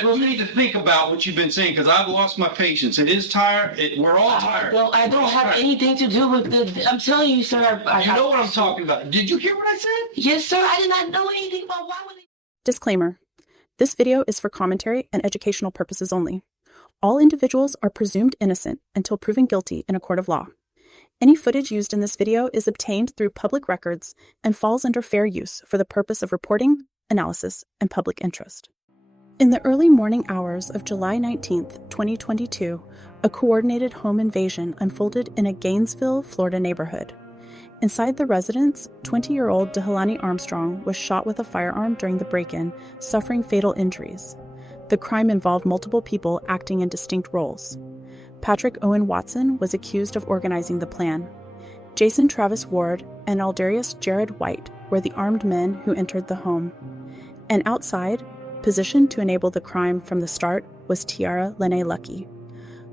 You need to think about what you've been saying because I've lost my patience. It is tired. We're all tired. I don't have anything to do with the. I'm telling you, sir. You know what I'm talking about. Did you hear what I said? Yes, sir. I did not know anything about why would they. Disclaimer. This video is for commentary and educational purposes only. All individuals are presumed innocent until proven guilty in a court of law. Any footage used in this video is obtained through public records and falls under fair use for the purpose of reporting, analysis, and public interest. In the early morning hours of July 19th, 2022, a coordinated home invasion unfolded in a Gainesville, Florida neighborhood. Inside the residence, 20-year-old D'halani Armstrong was shot with a firearm during the break-in, suffering fatal injuries. The crime involved multiple people acting in distinct roles. Patrick Owen Watson was accused of organizing the plan. Jason Travis Ward and Alderious Jerrad White were the armed men who entered the home. And outside, positioned to enable the crime from the start, was Tiara Lanae Luckie.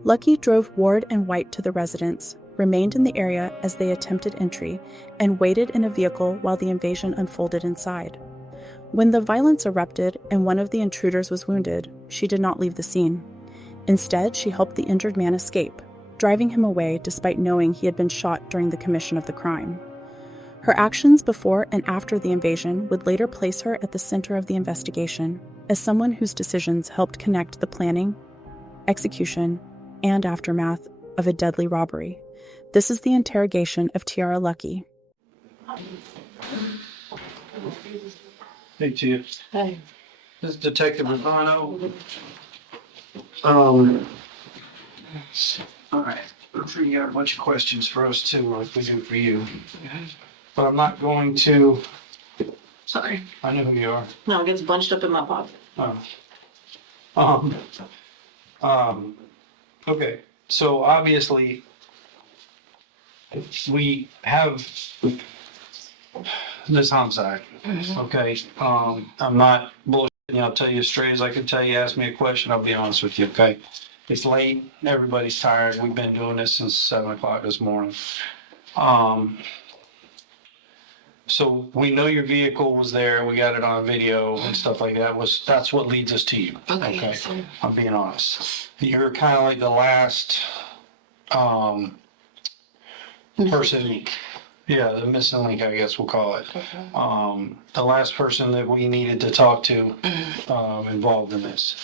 Luckie drove Ward and White to the residence, remained in the area as they attempted entry, and waited in a vehicle while the invasion unfolded inside. When the violence erupted and one of the intruders was wounded, she did not leave the scene. Instead, she helped the injured man escape, driving him away despite knowing he had been shot during the commission of the crime. Her actions before and after the invasion would later place her at the center of the investigation as someone whose decisions helped connect the planning, execution, and aftermath of a deadly robbery. This is the interrogation of Tiara Luckie. Hey, Chief. Hey. This is Detective Romano. All right. I'm sure you got a bunch of questions for us too, like we do for you. But I'm not going to. Sorry. I know who you are. No, it gets bunched up in my pocket. Okay. So obviously, we have this homicide. Okay. I'm not bullshitting you. I'll tell you as straight as I can tell you. Ask me a question, I'll be honest with you. Okay. It's late. Everybody's tired. We've been doing this since 7 o'clock this morning. So we know your vehicle was there. We got it on video and stuff like that. That's what leads us to you. Okay. Yes, I'm being honest. You're kind of like the last person. Yeah, the missing link, I guess we'll call it. Okay. The last person that we needed to talk to involved in this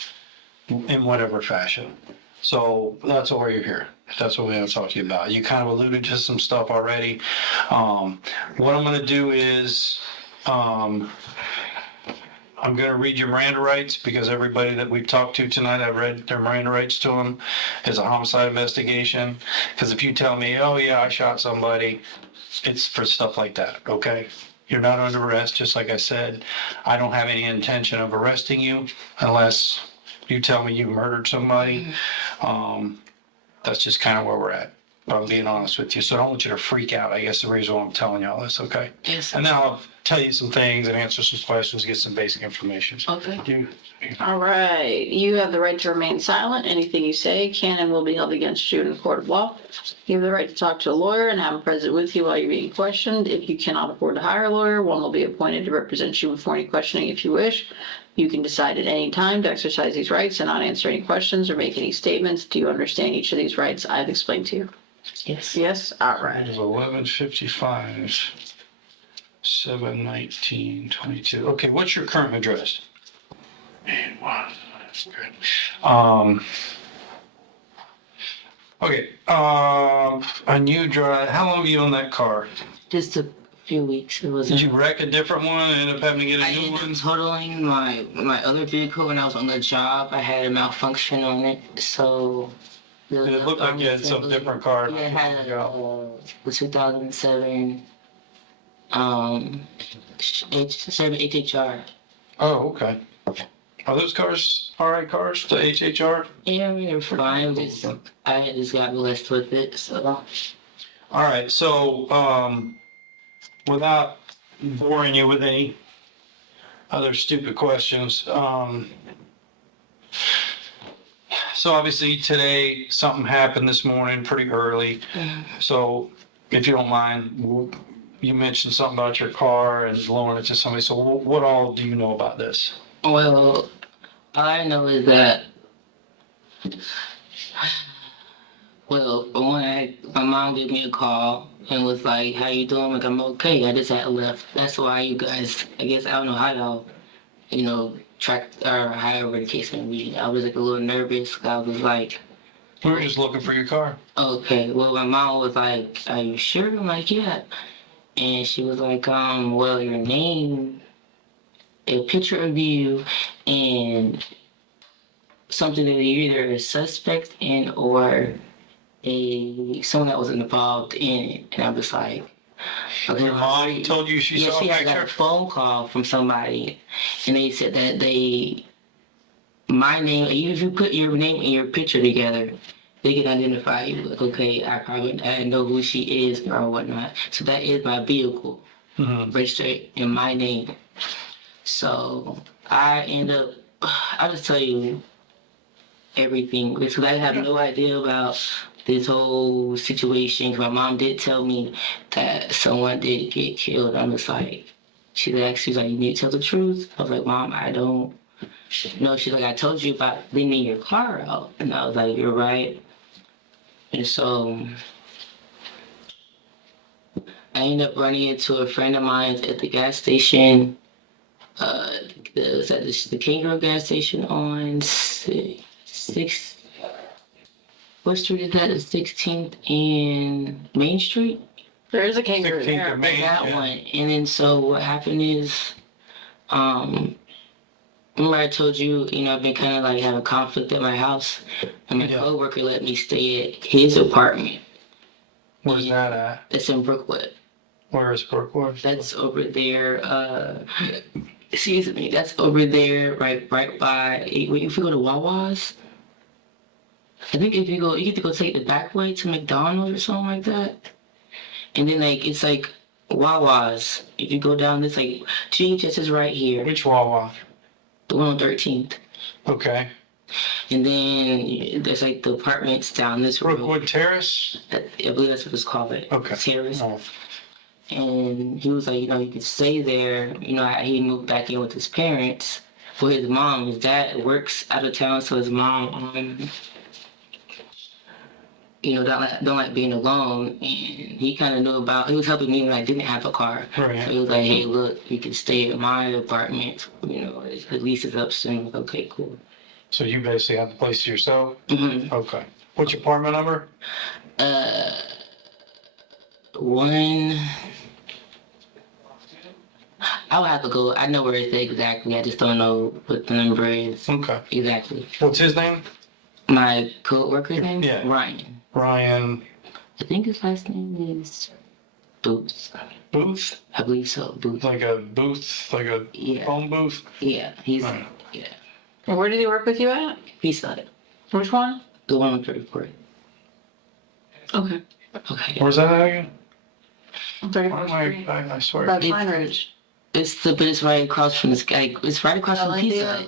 in whatever fashion. So that's why you're here. That's what we want to talk to you about. You kind of alluded to some stuff already. What I'm going to do is I'm going to read your Miranda rights because everybody that we've talked to tonight, I've read their Miranda rights to them. It's a homicide investigation. Because if you tell me, oh yeah, I shot somebody, it's for stuff like that, okay? You're not under arrest, just like I said. I don't have any intention of arresting you unless you tell me you murdered somebody. That's just kind of where we're at. But I'm being honest with you. So I don't want you to freak out. I guess the reason why I'm telling you all this, okay? Yes. And then I'll tell you some things and answer some questions, get some basic information. Okay. All right. You have the right to remain silent. Anything you say can and will be held against you in a court of law. You have the right to talk to a lawyer and have him present with you while you're being questioned. If you cannot afford to hire a lawyer, one will be appointed to represent you before any questioning if you wish. You can decide at any time to exercise these rights and not answer any questions or make any statements. Do you understand each of these rights I've explained to you? Yes. Yes? All right. It is 11:55, 7/19/22. Okay, what's your current address? Wow, that's good. Okay, and you drive, how long have you owned that car? Just a few weeks. It was. Did you wreck a different one and end up having to get a new one? Totaling my other vehicle when I was on the job. I had a malfunction on it, so. It looked like you had some different car. Yeah, it had the 2007 HHR. Oh, okay. Are those cars all right cars, the HHR? Yeah, they're fine. I just got blessed with it, so. All right, so without boring you with any other stupid questions, so obviously today something happened this morning pretty early. So if you don't mind, you mentioned something about your car and loaning it to somebody. So what all do you know about this? Well, All I know is that, well, my mom gave me a call and was like, "How you doing?" Like, I'm okay. I just had left. That's why you guys. I guess I don't know how y'all, track or however the case may be. I was like a little nervous. I was like, We were just looking for your car. okay. Well, my mom was like, "Are you sure?" I'm like, "Yeah." And she was like, well, your name, a picture of you, and something that you're either a suspect in or someone that was involved in it." And I was like, okay. Your mom told you she saw she a had got a picture? phone call from somebody, and they said that my name, if you put your name and your picture together, they can identify you. Like, okay, I know who she is or whatnot. So that is my vehicle, registered in my name. So I end up, I'll just tell you everything because I have no idea about this whole situation. My mom did tell me that someone did get killed. I'm just like, she's like, you need to tell the truth. I was like, Mom, I don't know. She's like, I told you about leaving your car out. And I was like, you're right. And so I ended up running into a friend of mine at the gas station. It was at the Kangaroo gas station on 6th. What street is that? The 16th and Main Street? There is a kangaroo 16th there. and Main. That Yeah. one. And then so what happened is, remember I told you, I've been kind of like having conflict at my house. And my coworker let me stay at his apartment. Where's that at? It's in Brookwood. Where is Brookwood? That's over there, excuse me, that's over there, right by, if you go to Wawa's, I think if you get to go take the back way to McDonald's or something like that. And then it's like Wawa's. If you go down this GHS is right here. Which Wawa? The one on 13th. Okay. And then there's the apartments down this road. Brookwood Terrace? I believe that's what it's called. Okay. Terrace. Oh. And he was like, you could stay there. He moved back in with his parents. For his mom, his dad works out of town, so his mom, don't like being alone. And he kind of knew he was helping me when I didn't have a car. Right. So he was like, hey, look, you can stay at my apartment. The lease is up soon. Okay, cool. So you basically have the place to yourself? Mm-hmm. Okay. What's your apartment number? I'll have to go. I know where it's exactly. I just don't know what the number is. Okay. Exactly. What's his name? My co-worker's name? Yeah. Ryan. Ryan I think his last name is Booth. Booth? I believe so. Booth. Like a booth? Like a phone booth? Yeah. He's, Right. yeah. And where did he work with you at? He's not it. Which one? The one on 34th. Okay. Okay. Where's that at again? 34th Street. I swear. By Pine Ridge. But it's right across from this guy. It's right across from Pizza Hut.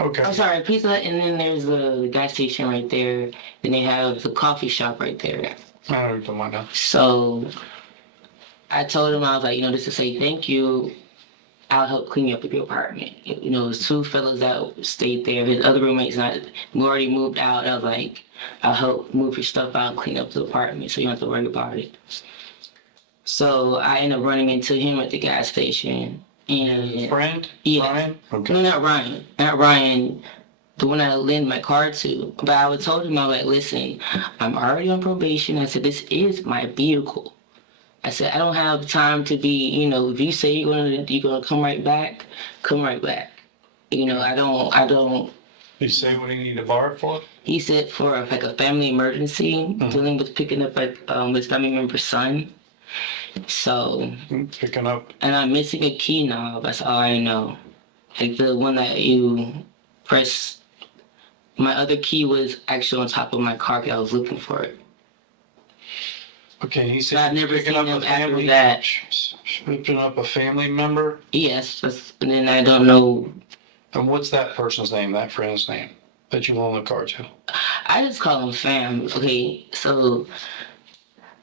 Okay. I'm sorry, Pizza Hut, and then there's the gas station right there. Then they have the coffee shop right there. I know what you're talking about now. So I told him, I was like, just to say thank you, I'll help clean up your apartment. It was two fellas that stayed there. His other roommate's already moved out. I was like, I'll help move your stuff out, clean up the apartment so you don't have to worry about it. So I ended up running into him at the gas station. And Friend? Yeah. Ryan? Okay. No, not Ryan. Not Ryan. The one I lent my car to. But I told him, I was like, listen, I'm already on probation. I said, this is my vehicle. I said, I don't have time to be, if you say you're gonna come right back, come right back. I don't. Did you say what he needed to borrow it for? He said for a family emergency, dealing with picking up his family member's son. So. Picking up. And I'm missing a key knob. That's all I know. The one that you press. My other key was actually on top of my car because I was looking for it. Okay, he said I've never picking seen up him a after family. that. Picking up a family member. Yes, and then I don't know. And what's that person's name? That friend's name that you loaned the car to? I just call him fam. Okay, so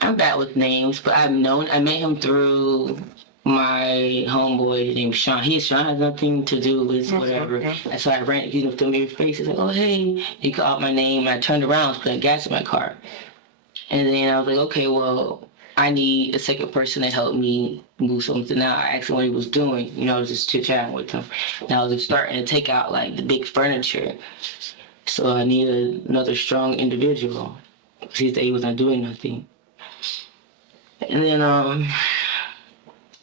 I'm bad with names, but I met him through my homeboy named Sean. Sean has nothing to do with whatever. And so I ran, he looked at me in the face. He's like, oh, hey. He called my name. And I turned around, I was putting gas in my car. And then I was like, okay, well, I need a second person to help me move something out. I asked him what he was doing. I was just chit-chatting with him. And I was just starting to take out, like, the big furniture. So I needed another strong individual. Because he said he wasn't doing nothing. And then,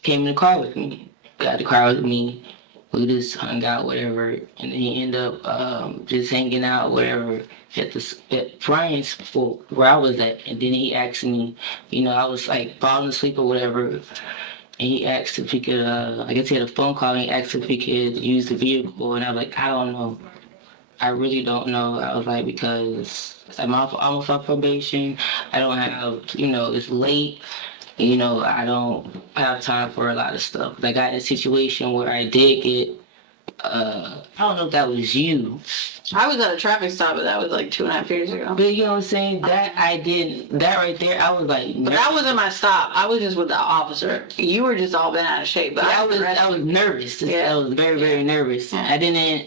came in the car with me. Got the car with me. We just hung out, whatever. And then he ended up just hanging out, whatever, at Brian's, where I was at. And then he asked me, I was like falling asleep or whatever. And he asked if he could, I guess he had a phone call and he asked if he could use the vehicle. And I was like, I don't know. I really don't know. I was like, because I'm almost off probation. I don't have, it's late. I don't have time for a lot of stuff. I got in a situation where I did get, I don't know if that was you. I was at a traffic stop, but that was like 2.5 years ago. But you know what I'm saying? That right there, I was like... But that wasn't my stop. I was just with the officer. You were just all bent out of shape. But I was nervous. Yeah. I was very, very nervous. Yeah.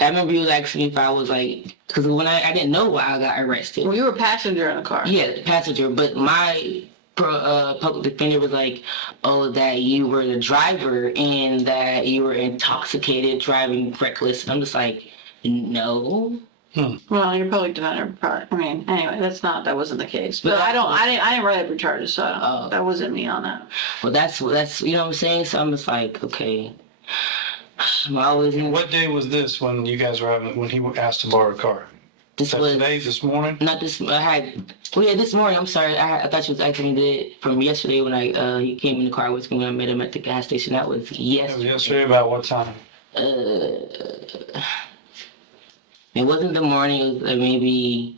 I remember you was asking me if I was like... Because when I didn't know why I got arrested. Well, you were a passenger in the car. Yeah, passenger. But my... public defender was like, oh, that you were the driver and that you were intoxicated, driving reckless. I'm just like, no. Well, your public defender, anyway, that wasn't the case. But I didn't write up your charges, so that wasn't me on that. Well, that's you know what I'm saying. So I'm just like, okay. I'm always in. What day was this when you guys were when he asked to borrow a car? This was today, this morning? Not this. This morning. I'm sorry. I thought you was asking me that from yesterday when he came in the car with me when I met him at the gas station. That was yesterday. It was yesterday about what time? It wasn't the morning. It was maybe.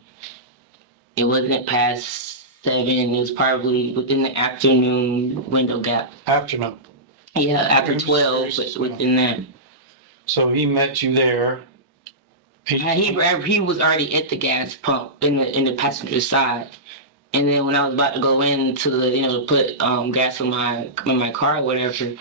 It wasn't past 7. It was probably within the afternoon window gap. Afternoon. Yeah, after 12, but within that. So he met you there. He was already at the gas pump in the passenger side, and then when I was about to go into the to put gas in my car or whatever,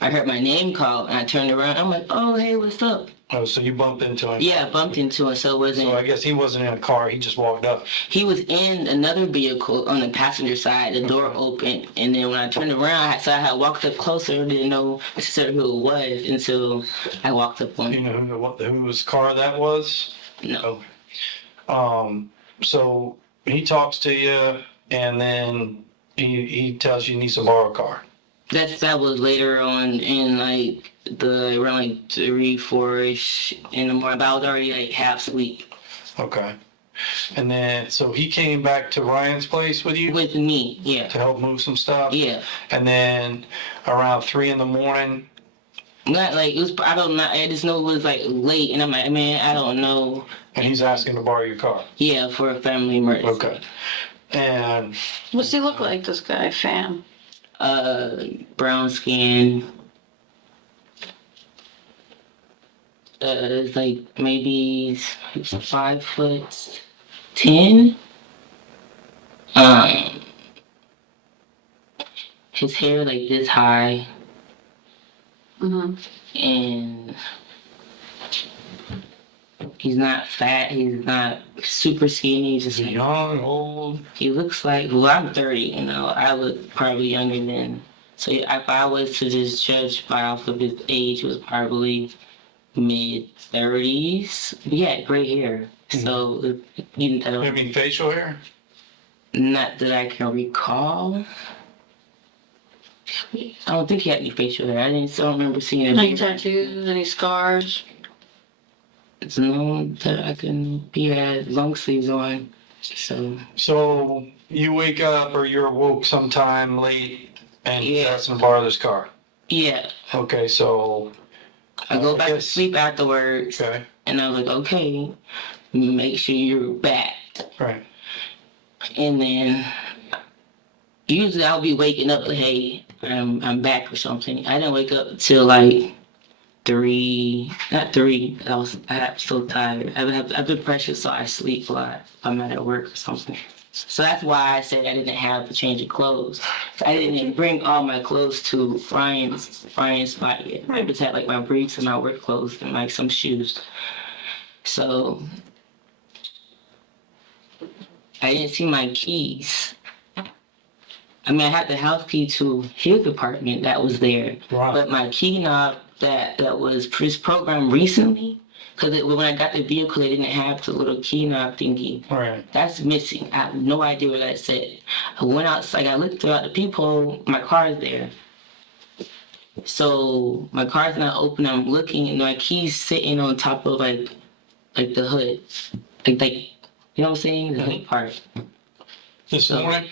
I heard my name called and I turned around. I'm like, oh hey, what's up? Oh, so you bumped into him? Yeah, I bumped into him. So it wasn't. So I guess he wasn't in a car. He just walked up. He was in another vehicle on the passenger side. The door opened, and then when I turned around, I had walked up closer. Didn't know necessarily who it was until I walked up on Do you him. know whose car that was? No. So he talks to you, and then he tells you he needs to borrow a car. That was later on in like around like 3, 4-ish in the morning. But I was already like half asleep. Okay. And then so he came back to Ryan's place with you With me, yeah. to help move some stuff. Yeah. And then around 3 a.m. Not like it was. I don't know. I just know it was like late, and I'm like, man, I don't know. and he's asking to borrow your car. Yeah, for a family emergency. Okay. And What's he look like, this guy, fam? Brown skin. It's like maybe 5'10". His hair like this high. Mm-hmm. And he's not fat. He's not super skinny. He's just like, young, old. he looks like, well, I'm 30, I look probably younger than, so if I was to just judge by off of his age, it was probably mid-30s. But he had gray hair, so, I mean, facial hair? not that I can recall. I don't think he had any facial hair. I don't remember seeing it. Any tattoos, any scars? It's known that I can, he had long sleeves on, so. So you wake up or you're woke sometime late and he's Yeah. asking to borrow this car. Yeah, Okay, so. I go back to Yes. sleep afterwards, Okay, and I was like, okay, make sure you're back. right. And then, usually I'll be waking up like, hey, I'm back or something. I didn't wake up till like not 3. I'm so tired. I've been pressured, so I sleep a lot. I'm not at work or something. So that's why I said I didn't have to change of clothes. So I didn't bring all my clothes to Ryan's spot yet. I just had like my briefs and my work clothes and like some shoes. So I didn't see my keys. I mean, I had the house key to his apartment that was there, Right. but my key knob that was programmed recently, because when I got the vehicle, it didn't have the little key knob thingy. Right. That's missing. I have no idea what that said. I went outside, I looked throughout the peephole, my car's there. So my car's not open, I'm looking, and my key's sitting on top of like the hood. Like, you know what I'm saying? The hood part. This morning?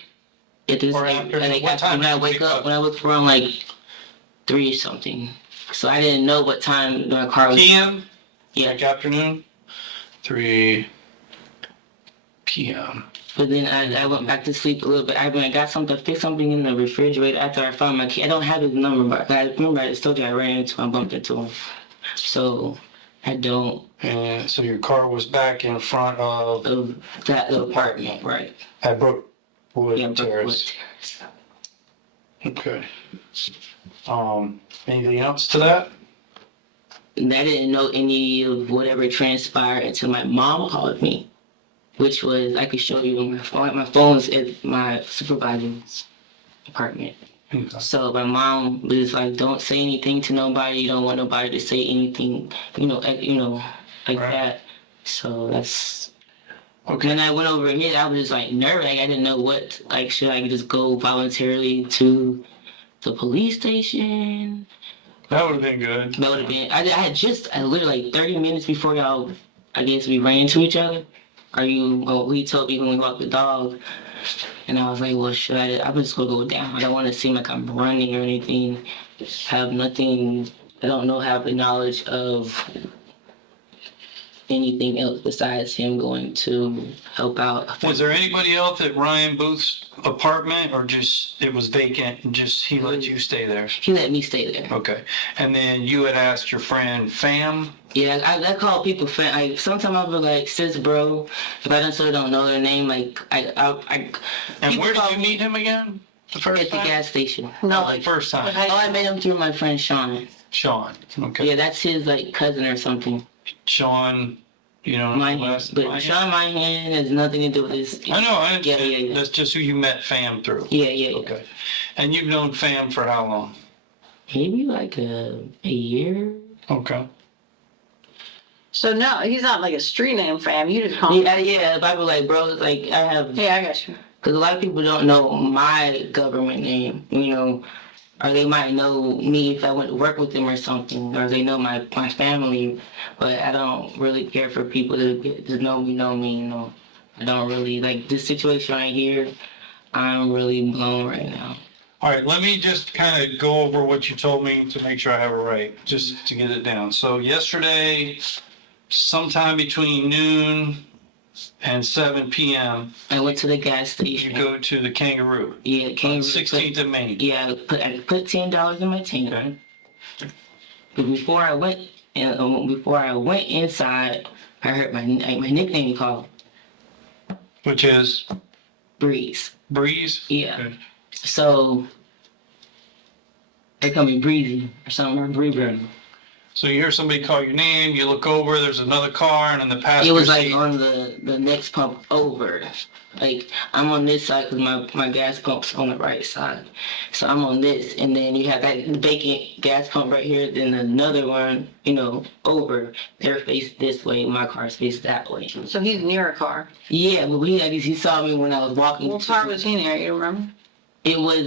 It is Or like, after- like what time when I did you wake wake up, up? when I look around like 3 or something. So I didn't know what time my car was. PM? Yeah. Like afternoon? 3 PM. But then I went back to sleep a little bit. I got something, fixed something in the refrigerator after I found my key. I don't have his number, but I remember I just told you I bumped into him. So I don't. And so your car was back in front of That little apartment, right? at Brookwood Yeah, Terrace. Brookwood. Okay. Anything else to that? And I didn't know any of whatever transpired until my mom called me, which was, I could show you on my phone. My phone's at my supervisor's apartment. Okay. So my mom was like, don't say anything to nobody. You don't want nobody to say anything, like Right. that. So that's... Okay. When I went over here, I was just like nervous. Like, I didn't know what, like, should I just go voluntarily to the police station? That would have been good. That would have been... I literally like 30 minutes before y'all, I guess we ran into each other. He told me when we walked the dog. And I was like, well, I'm just going to go down. I don't want to seem like I'm running or anything. Have nothing, I don't have the knowledge of anything else besides him going to help out. Was there anybody else at Ryan Booth's apartment, or just it was vacant and just he let you stay there? He let me stay there. Okay. And then you had asked your friend Fam? Yeah, I call people fan. Like, sometimes I'll be like, sis, bro, if I don't know their name, like, And people where did call you me meet him again? The first at the time? gas station. No, The first time. Oh, I met him through my friend Sean. Sean. Okay. Yeah, that's his, like, cousin or something. Sean, you know, last But Moynihan? Sean Moynihan has nothing to do with this. I know, I understand. Yeah. That's just who you met Fam through. Yeah. Okay. And you've known Fam for how long? Maybe like a year. Okay. So no, he's not like a street name fam. You just call him. Yeah. If I was like, bro, like I have, Yeah, I got you. because a lot of people don't know my government name, or they might know me if I went to work with them or something, or they know my family, but I don't really care for people to know me. I don't really like this situation right here. I'm really blown right now. All right, let me just kind of go over what you told me to make sure I have it right, just to get it down. So yesterday, sometime between noon and 7 p.m., I went to the gas you station. go to the Kangaroo Yeah, on came 16th of Main. Yeah, I put $10 in my tank. Okay. But before I went inside, I heard my nickname called Which is Breeze. Breeze? Yeah. Okay. So they call me Breezy or something, or Breezy. So you hear somebody call your name, you look over, there's another car, and in the It passenger was like seat. on the next pump over. Like, I'm on this side because my gas pump's on the right side. So I'm on this, and then you have that vacant gas pump right here, then another one, over. They're faced this way, my car's faced that way. So he's near a car. Yeah, but he saw me when I was walking. What car was he near? You remember? It was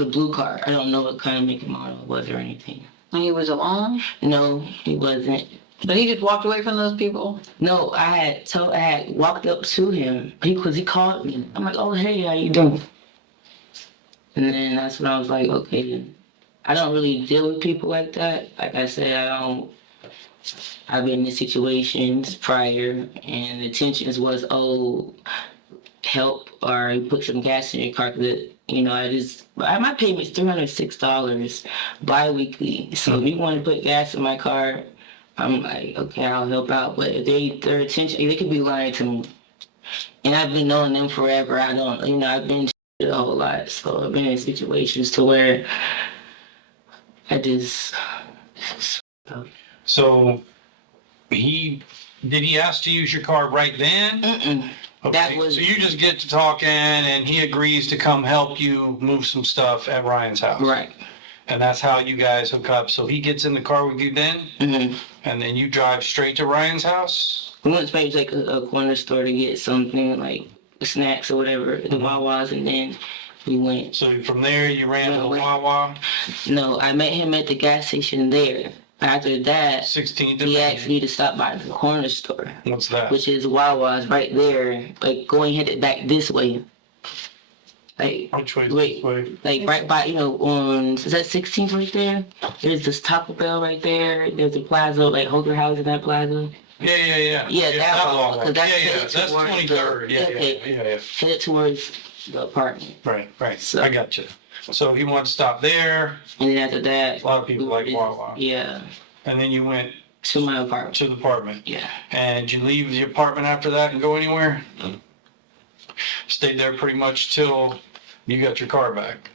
a blue car. I don't know what kind of make and model it was or anything. And he was alone. No, he wasn't. So he just walked away from those people. No, I had walked up to him because he called me. I'm like, oh, hey, how you doing? And then that's when I was like, okay, I don't really deal with people like that. Like I said, I've been in situations prior, and the tensions was, help or put some gas in your car. My payment's $306 bi-weekly. So if you want to put gas in my car, I'm like, okay, I'll help out. But if their attention, they could be lying to me. And I've been knowing them forever. I've been a whole lot. So I've been in situations to where I just. So did he ask to use your car right then? Mm-mm. Okay, so you just get to talking and he agrees to come help you move some stuff at Ryan's house. Right. And that's how you guys hook up. So he gets in the car with you then? Mm-hmm. And then you drive straight to Ryan's house? We went to maybe like a corner store to get something like snacks or whatever, the Wawas, and then we went. So from there you ran to the Wawa? No, I met him at the gas station there. After that, 16th he asked me to stop by the corner store. What's that? Which is Wawa's right there, like going headed back this way. Like, which way? Wait, like right by, is that 16th right there? There's this Taco Bell right there. There's a plaza, like Hoger House in that plaza. Yeah. Yeah, that Wawa. Cause That's 23rd. Yeah. Headed towards the apartment. Right. So, I got you. So he wanted to stop there. And then after that, a lot of people like Wawa. Yeah. And then you went to my apartment. To the apartment. Yeah. And did you leave the apartment after that and go anywhere? Stayed there pretty much till you got your car back.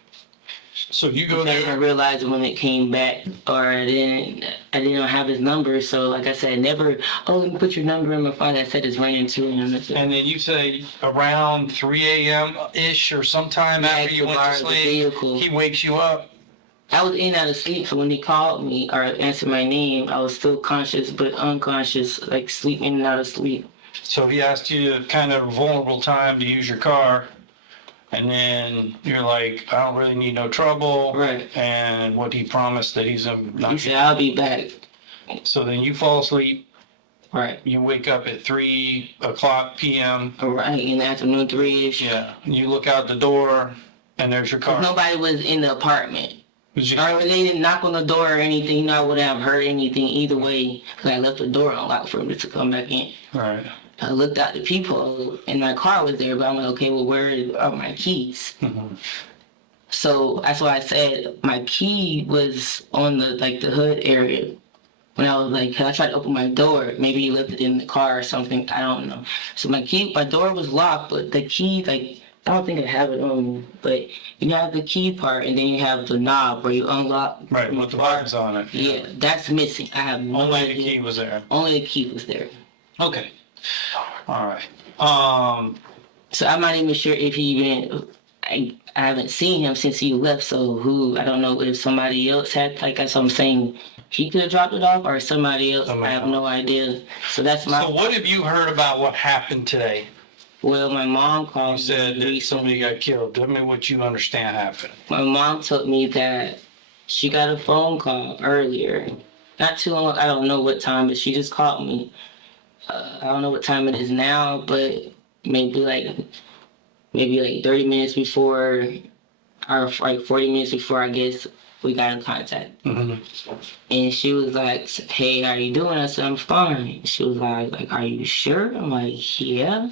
So you go there. I didn't realize when it came back, or I didn't have his number. So like I said, let me put your number in my phone. I said it's ringing to him. And then you say around 3 a.m. ish or sometime after you went to sleep, he wakes you up. I was in and out of sleep, so when he called me or answered my name, I was still conscious but unconscious, like sleep in and out of sleep. So he asked you kind of vulnerable time to use your car. And then you're like, I don't really need no trouble. Right. And what he promised that he's not. He said, I'll be back. So then you fall asleep. Right. You wake up at 3 o'clock p.m. Right, in the afternoon, 3-ish. Yeah. You look out the door and there's your car. Nobody was in the apartment. Or they didn't knock on the door or anything. I wouldn't have heard anything either way. Because I left the door unlocked for him to come back in. Right. I looked out the peephole and my car was there, but I'm like, okay, well, where are my keys? Mm-hmm. So that's why I said my key was on the hood area. When I was like, I tried to open my door, maybe he left it in the car or something, I don't know. So my door was locked, but the key, I don't think I have it on me, but you have the key part and then you have the knob where you unlock. Right, with the buttons on it. Yeah, that's missing. I have no Only idea. the key was there. Only the key was there. Okay. All right. So I'm not even sure if he even. I haven't seen him since he left. So I don't know if somebody else had. Like that's what I'm saying. He could have dropped it off, or somebody else. I have no idea. So that's my. So what have you heard about what happened today? Well, my mom called. You said that somebody got killed. Tell me what you understand happened. My mom told me that she got a phone call earlier. Not too long. I don't know what time, but she just called me. I don't know what time it is now, but maybe like 30 minutes before, or like 40 minutes before, I guess, we got in contact. Mm-hmm. And she was like, hey, how you doing? I said, I'm fine. She was like, are you sure? I'm like, yeah.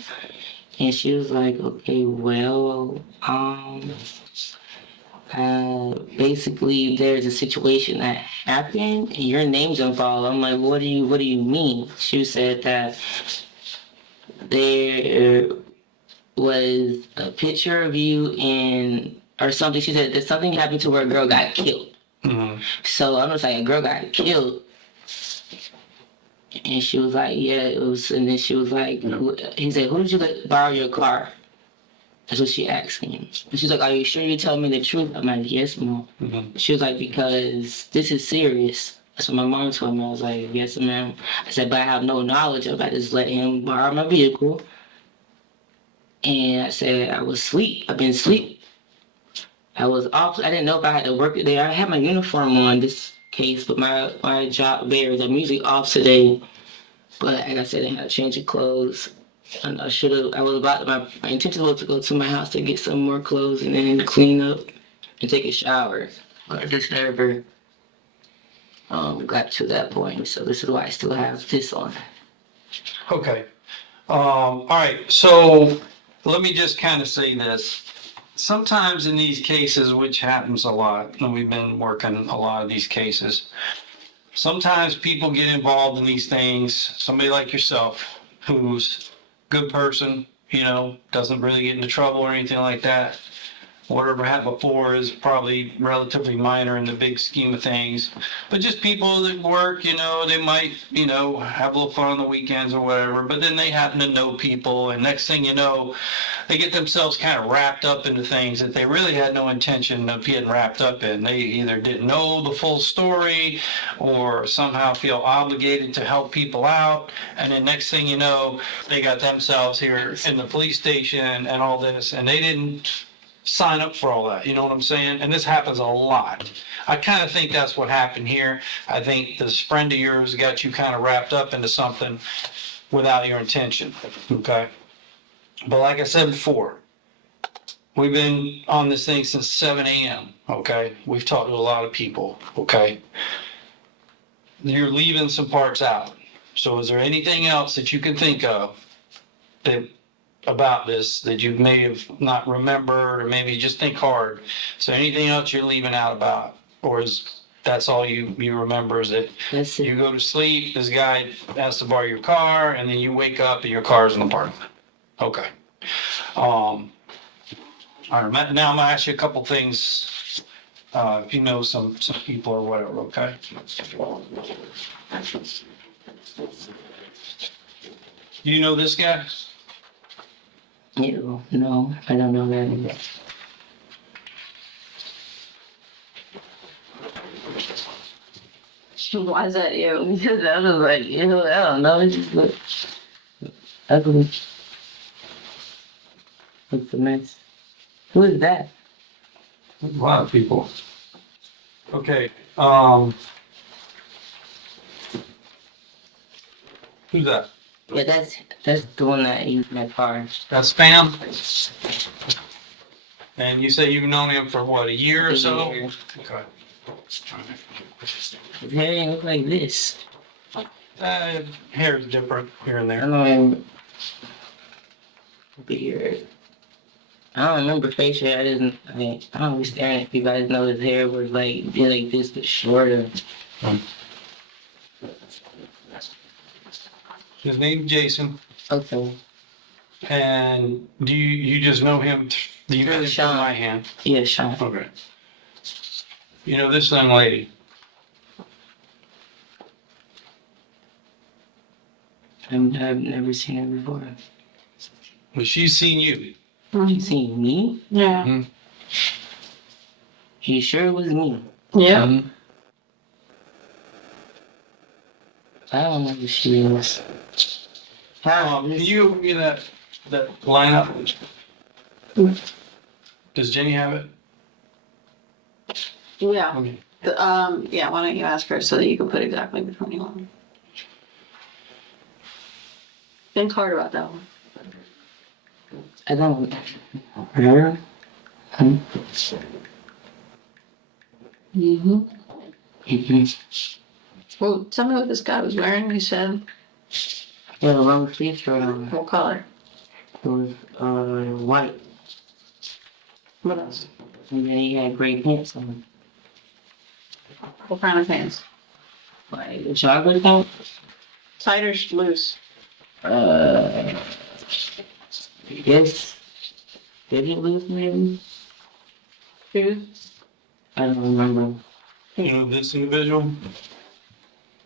And she was like, okay, well, basically there's a situation that happened and your name's involved. I'm like, what do you mean? She said that there was a picture of you or something. She said that something happened to where a girl got killed. Mm-hmm. So I was like, a girl got killed. And she was like, yeah, it was. And then she was like, he said, who did you let borrow your car? That's what she asked me. And she's like, are you sure you're telling me the truth? I'm like, yes, Mom. Mm-hmm. She was like, because this is serious. That's what my mom told me. I was like, yes, ma'am. I said, but I have no knowledge of it. I just let him borrow my vehicle. And I said, I was asleep. I've been asleep. I was off. I didn't know if I had to work today. I had my uniform on this case, but my job varies. I'm usually off today. But like I said, I had to change of clothes. And my intention was to go to my house to get some more clothes and then clean up and take a shower. But I just never got to that point. So this is why I still have this on. Okay. All right. So let me just kind of say this. Sometimes in these cases, which happens a lot, and we've been working a lot of these cases, sometimes people get involved in these things. Somebody like yourself, who's a good person, doesn't really get into trouble or anything like that. Whatever happened before is probably relatively minor in the big scheme of things. But just people that work, they might, have a little fun on the weekends or whatever. But then they happen to know people, and next thing you know, they get themselves kind of wrapped up into things that they really had no intention of getting wrapped up in. They either didn't know the full story or somehow feel obligated to help people out. And then next thing you know, they got themselves here in the police station and all this, and they didn't sign up for all that. You know what I'm saying? And this happens a lot. I kind of think that's what happened here. I think this friend of yours got you kind of wrapped up into something without your intention. Okay. But like I said before, we've been on this thing since 7 a.m. Okay. We've talked to a lot of people. Okay. You're leaving some parts out. So is there anything else that you can think of about this that you may have not remembered, or maybe just think hard? So anything else you're leaving out about, or is that's all you remember, is that That's it. you go to sleep, this guy has to borrow your car, and then you wake up and your car's in the parking lot? Okay. All right, now I'm gonna ask you a couple things, if you know some people or whatever, okay? You know this guy? Ew, no, I don't know that. Why is that you? Because I was like, ew, I don't know. It just look ugly. Looks a mess. Who is that? A lot of people. Okay, who's that? Yeah, that's the one that used my car. That's Spam? And you say you've known him for what, a year or so? A year. Okay. His hair ain't look like this. Hair is different here and I there. don't remember. Beard. I don't remember facial hair. I don't be staring at people. I just know his hair was like this, but shorter. His name's Jason, Okay. and do you just know him? You know him Sean. from my hand. Yeah, Sean. Okay. You know this young lady? I've never seen her before. Well, she's seen you. She seen me? Yeah. Mhm. He sure it was me. Yeah. Mhm. I don't know who she is. How? Can you give me that lineup? Does Jenny have it? Yeah. Okay. Yeah, why don't you ask her so that you can put exactly which one you want? Think hard about that one. I don't. Her? Mm-hmm. Mm-hmm. Well, tell me what this guy was wearing, you said. Yeah, the long sleeves were What color? it was white. What else? And then he had gray pants on. What kind of pants? Like chocolate pants? Tight or loose? I guess. Did he lose maybe? Shoes? I don't remember. You know this individual?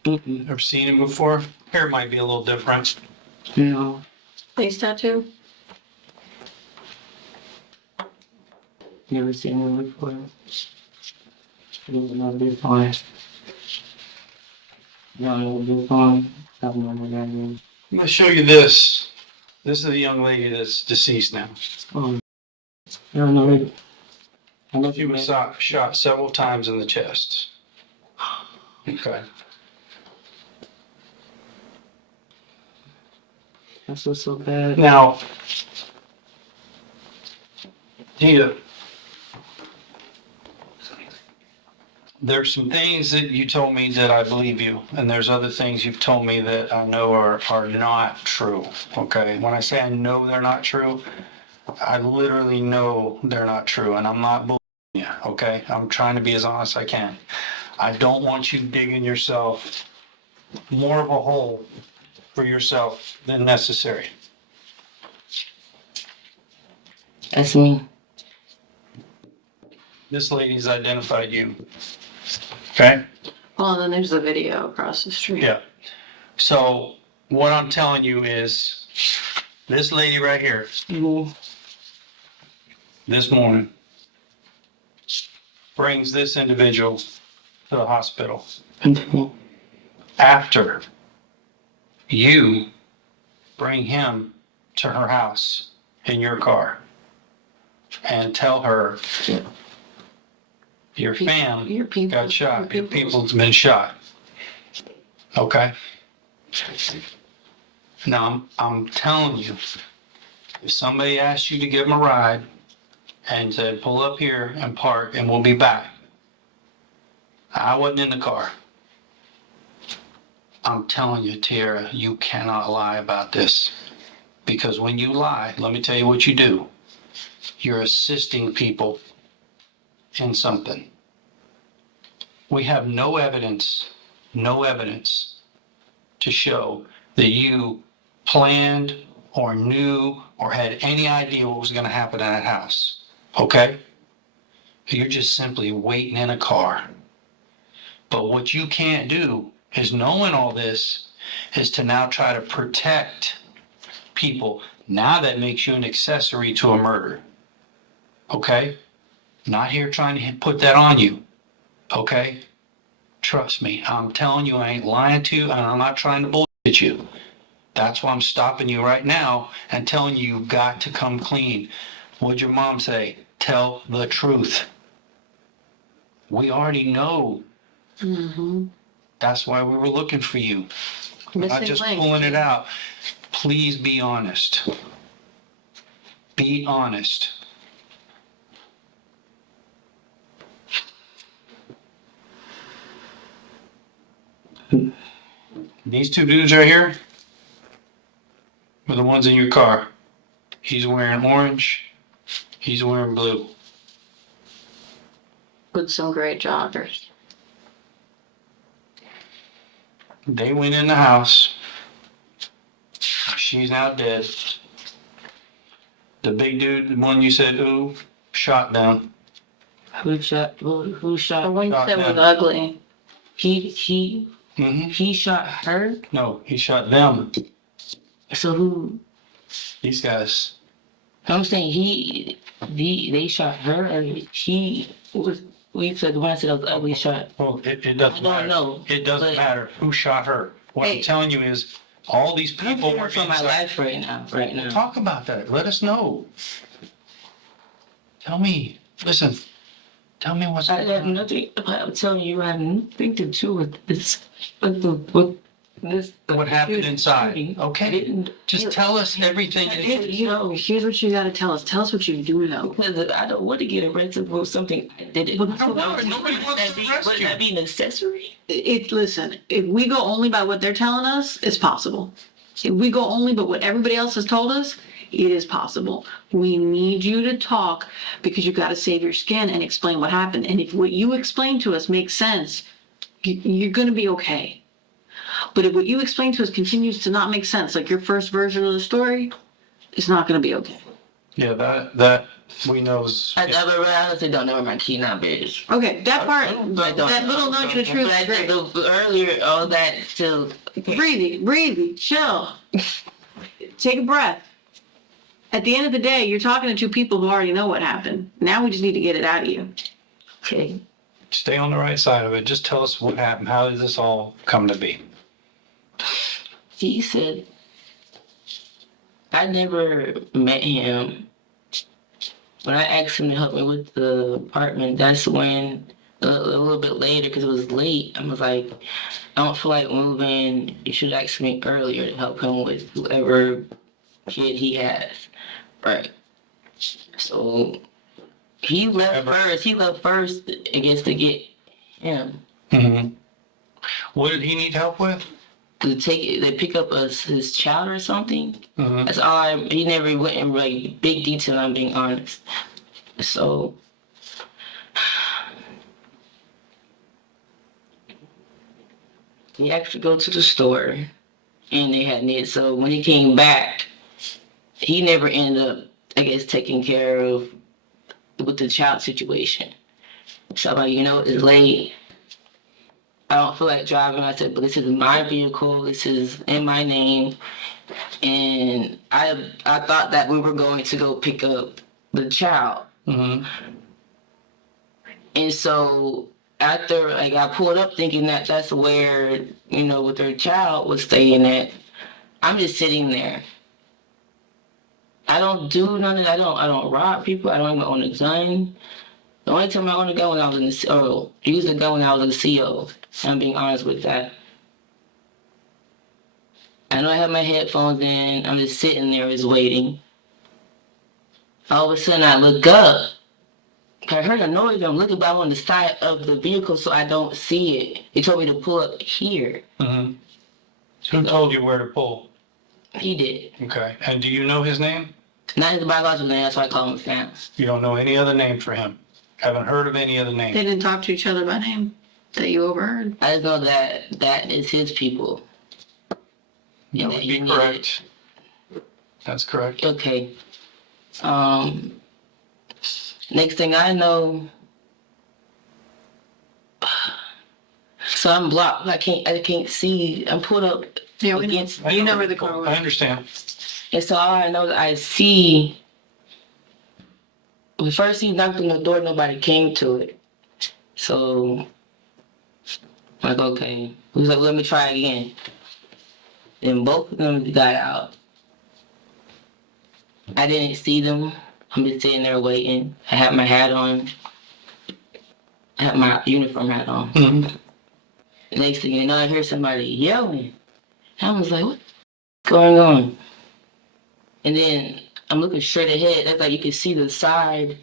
Mm-mm. Ever seen him before? Hair might be a little different. No. Face tattoo? Never seen him before. Didn't know this one. Don't know this one. I don't remember that name. I'm gonna show you this. This is a young lady that's deceased now. Oh. I don't know it. I never She was met. shot several times in the chest. Okay. That's what's so bad. Now, Tia, there's some things that you told me that I believe you, and there's other things you've told me that I know are not true. Okay. When I say I know they're not true, I literally know they're not true, and I'm not bullying you, okay? I'm trying to be as honest as I can. I don't want you digging yourself more of a hole for yourself than necessary. That's me. This lady's identified you, okay? Well, then there's the video across the street. Yeah. So what I'm telling you is, this lady right here, this morning, brings this individual to the hospital after you bring him to her house in your car and tell her your fam Your people got shot, your people's been shot. Okay? Now, I'm telling you, if somebody asked you to give them a ride and said, pull up here and park and we'll be back, I wasn't in the car. I'm telling you, Tiara, you cannot lie about this. Because when you lie, let me tell you what you do. You're assisting people in something. We have no evidence to show that you planned or knew or had any idea what was going to happen in that house. Okay? You're just simply waiting in a car. But what you can't do is, knowing all this, is to now try to protect people. Now that makes you an accessory to a murder. Okay? Not here trying to put that on you. Okay? Trust me, I'm telling you, I ain't lying to you, and I'm not trying to bullshit you. That's why I'm stopping you right now and telling you you've got to come clean. What'd your mom say? Tell the truth. We already know. Mm-hmm. That's why we were looking for you. Not Missing just link. pulling it out. Please be honest. Be honest. These two dudes right here are the ones in your car. He's wearing orange. He's wearing blue. With some great joggers. They went in the house. She's now dead. The big dude, the one you said, ooh, shot them. Who shot? Who The shot? one you Shot said was them. ugly. He shot her. No, he shot them. So who? These guys. I'm saying they shot her, or he was. We said the one that said I was ugly shot. Well, it I doesn't don't matter. know. It doesn't but matter who shot her. What Hey. I'm telling you is, all these I'm people were from my inside. life right now. Right now. Talk about that. Let us know. Tell me. Listen. Tell me what's I going have on. nothing. I'm telling you, I have nothing to do with this. With this. What happened shooting. inside? I Okay. didn't. Just tell us everything. Here's what you gotta tell us. Tell us what you do know. Because I don't want to get arrested for something I didn't. But nobody wants to arrest Would you. that be an accessory? Listen, if we go only by what they're telling us, it's possible. If we go only by what everybody else has told us, it is possible. We need you to talk because you got to save your skin and explain what happened. And if what you explain to us makes sense, you're going to be okay. But if what you explain to us continues to not make sense, like your first version of the story, it's not going to be okay. Yeah, that we knows. I honestly don't know where my key now is. Okay, that part, But that little nugget of truth is great. Earlier, all that still. Breathe, chill. Take a breath. At the end of the day, you're talking to two people who already know what happened. Now we just need to get it out of you. Okay. Stay on the right side of it. Just tell us what happened. How did this all come to be? He said, I never met him. When I asked him to help me with the apartment, that's when, a little bit later, because it was late, I was like, I don't feel like moving. You should ask me earlier to help him with whoever kid he has. Right. So he left first. He left first, I guess, to get him. Mm-hmm. What did he need help with? they pick up his child or something. Mhm. That's all. He never went in like big detail. I'm being honest. So he actually go to the store, and they had it. So when he came back, he never ended up, I guess, taking care of with the child situation. So I'm like, it's late. I don't feel like driving. I said, but this is my vehicle. This is in my name. And I thought that we were going to go pick up the child. Mhm. And so after I pulled up thinking that that's where, with their child was staying at, I'm just sitting there. I don't do none of that. I don't rob people. I don't even own a gun. The only time I owned a gun when I was used a gun when I was a CO. I'm being honest with that. I know I have my headphones in. I'm just sitting there, just waiting. All of a sudden, I look up. I heard a noise. I'm looking back on the side of the vehicle so I don't see it. He told me to pull up here. Mhm. Who told you where to pull? He did. Okay. And do you know his name? Not his biological name. That's why I call him Sam. You don't know any other name for him? Haven't heard of any other name? They didn't talk to each other by name that you overheard? I just know that is his people. That would be correct. That's correct. Okay. Next thing I know, so I'm blocked. I can't see. I'm pulled up against. You know where the car I was. understand. And so all I know that I see. When first he knocked on the door, nobody came to it. So, I'm like, okay. He was like, let me try again. Then both of them got out. I didn't see them. I'm just sitting there waiting. I had my hat on. I had my uniform hat on. Mhm. Next thing you know, I hear somebody yelling. I was like, what's going on? And then I'm looking straight ahead. That's like you can see the side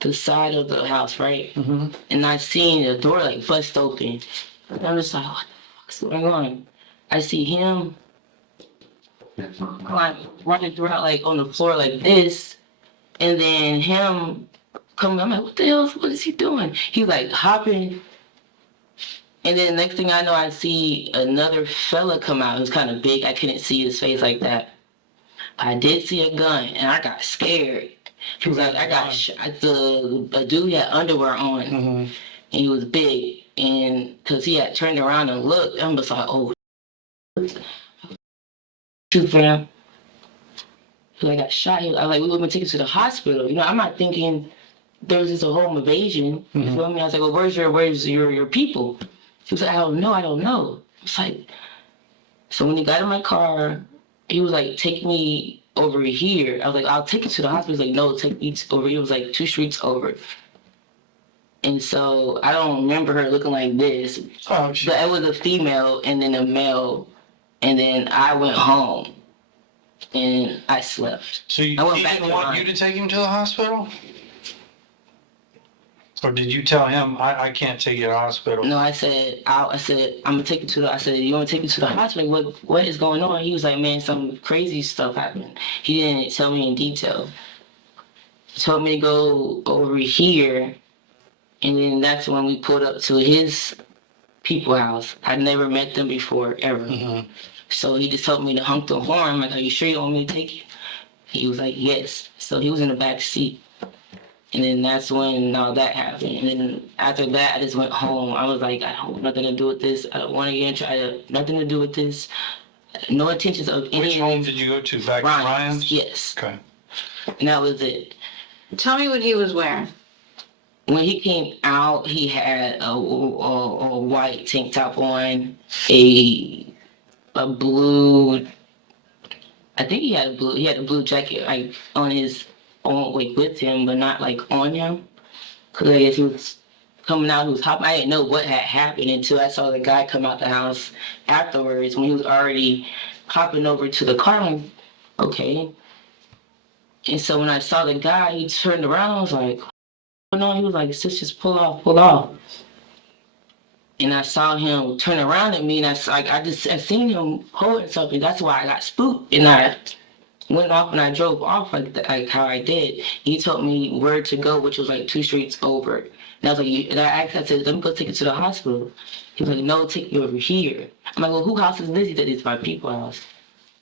of the house, right? Mhm. And I seen the door like bust open. And I'm just like, what the fuck's going on? I see him like running throughout like on the floor like this. And then him coming, I'm like, what is he doing? He like hopping. And then the next thing I know, I see another fella come out who's kind of big. I couldn't see his face like that. I did see a gun, and I got scared. He was like, a dude had underwear on, Mhm. and he was big. And because he had turned around and looked, I'm just like, oh, shoot, fam. So I got shot. I was like, we were going to take him to the hospital. I'm not thinking there was just a home invasion. You feel me? I was like, well, where's your people? He was like, I don't know. It's like, so when he got in my car, he was like, take me over here. I was like, I'll take you to the hospital. He was like, no, take me over here. It was like 2 streets over. And so I don't remember her looking like this. Oh, But it was a female and then a male. And then I went home and I slept. So I went he back didn't to want mine. you to take him to the hospital? Or did you tell him, I can't take you to the hospital? No, I said, I'm gonna take you to the. I said, you want to take me to the hospital? What is going on? He was like, man, some crazy stuff happened. He didn't tell me in detail. He told me to go over here, and then that's when we pulled up to his people house. I'd never met them before ever. Mhm. So he just told me to honk the horn. I'm like, are you sure you want me to take you? He was like, yes. So he was in the back seat. And then that's when all that happened. And then after that, I just went home. I was like, I don't want nothing to do with this. I don't want to get into nothing to do with this. No intentions of any. Which home did you go to? Back to Ryan's? Yes. Okay. And that was it. Tell me what he was wearing. When he came out, he had a white tank top on, a blue. I think he had a blue jacket like on his own, like with him, but not like on him. Cause I guess he was coming out, he was hopping. I didn't know what had happened until I saw the guy come out the house afterwards when he was already hopping over to the car. I'm like, okay. And so when I saw the guy, he turned around. I was like, oh no. He was like, sis, just pull off. and I saw him turn around at me, and I seen him holding something. That's why I got spooked, and I went off and I drove off like how I did. He told me where to go, which was like 2 streets over. And I was like, and I said, let me go take it to the hospital. He was like, no, take you over here. I'm like, well, whose house is this? He said, it's my people's house.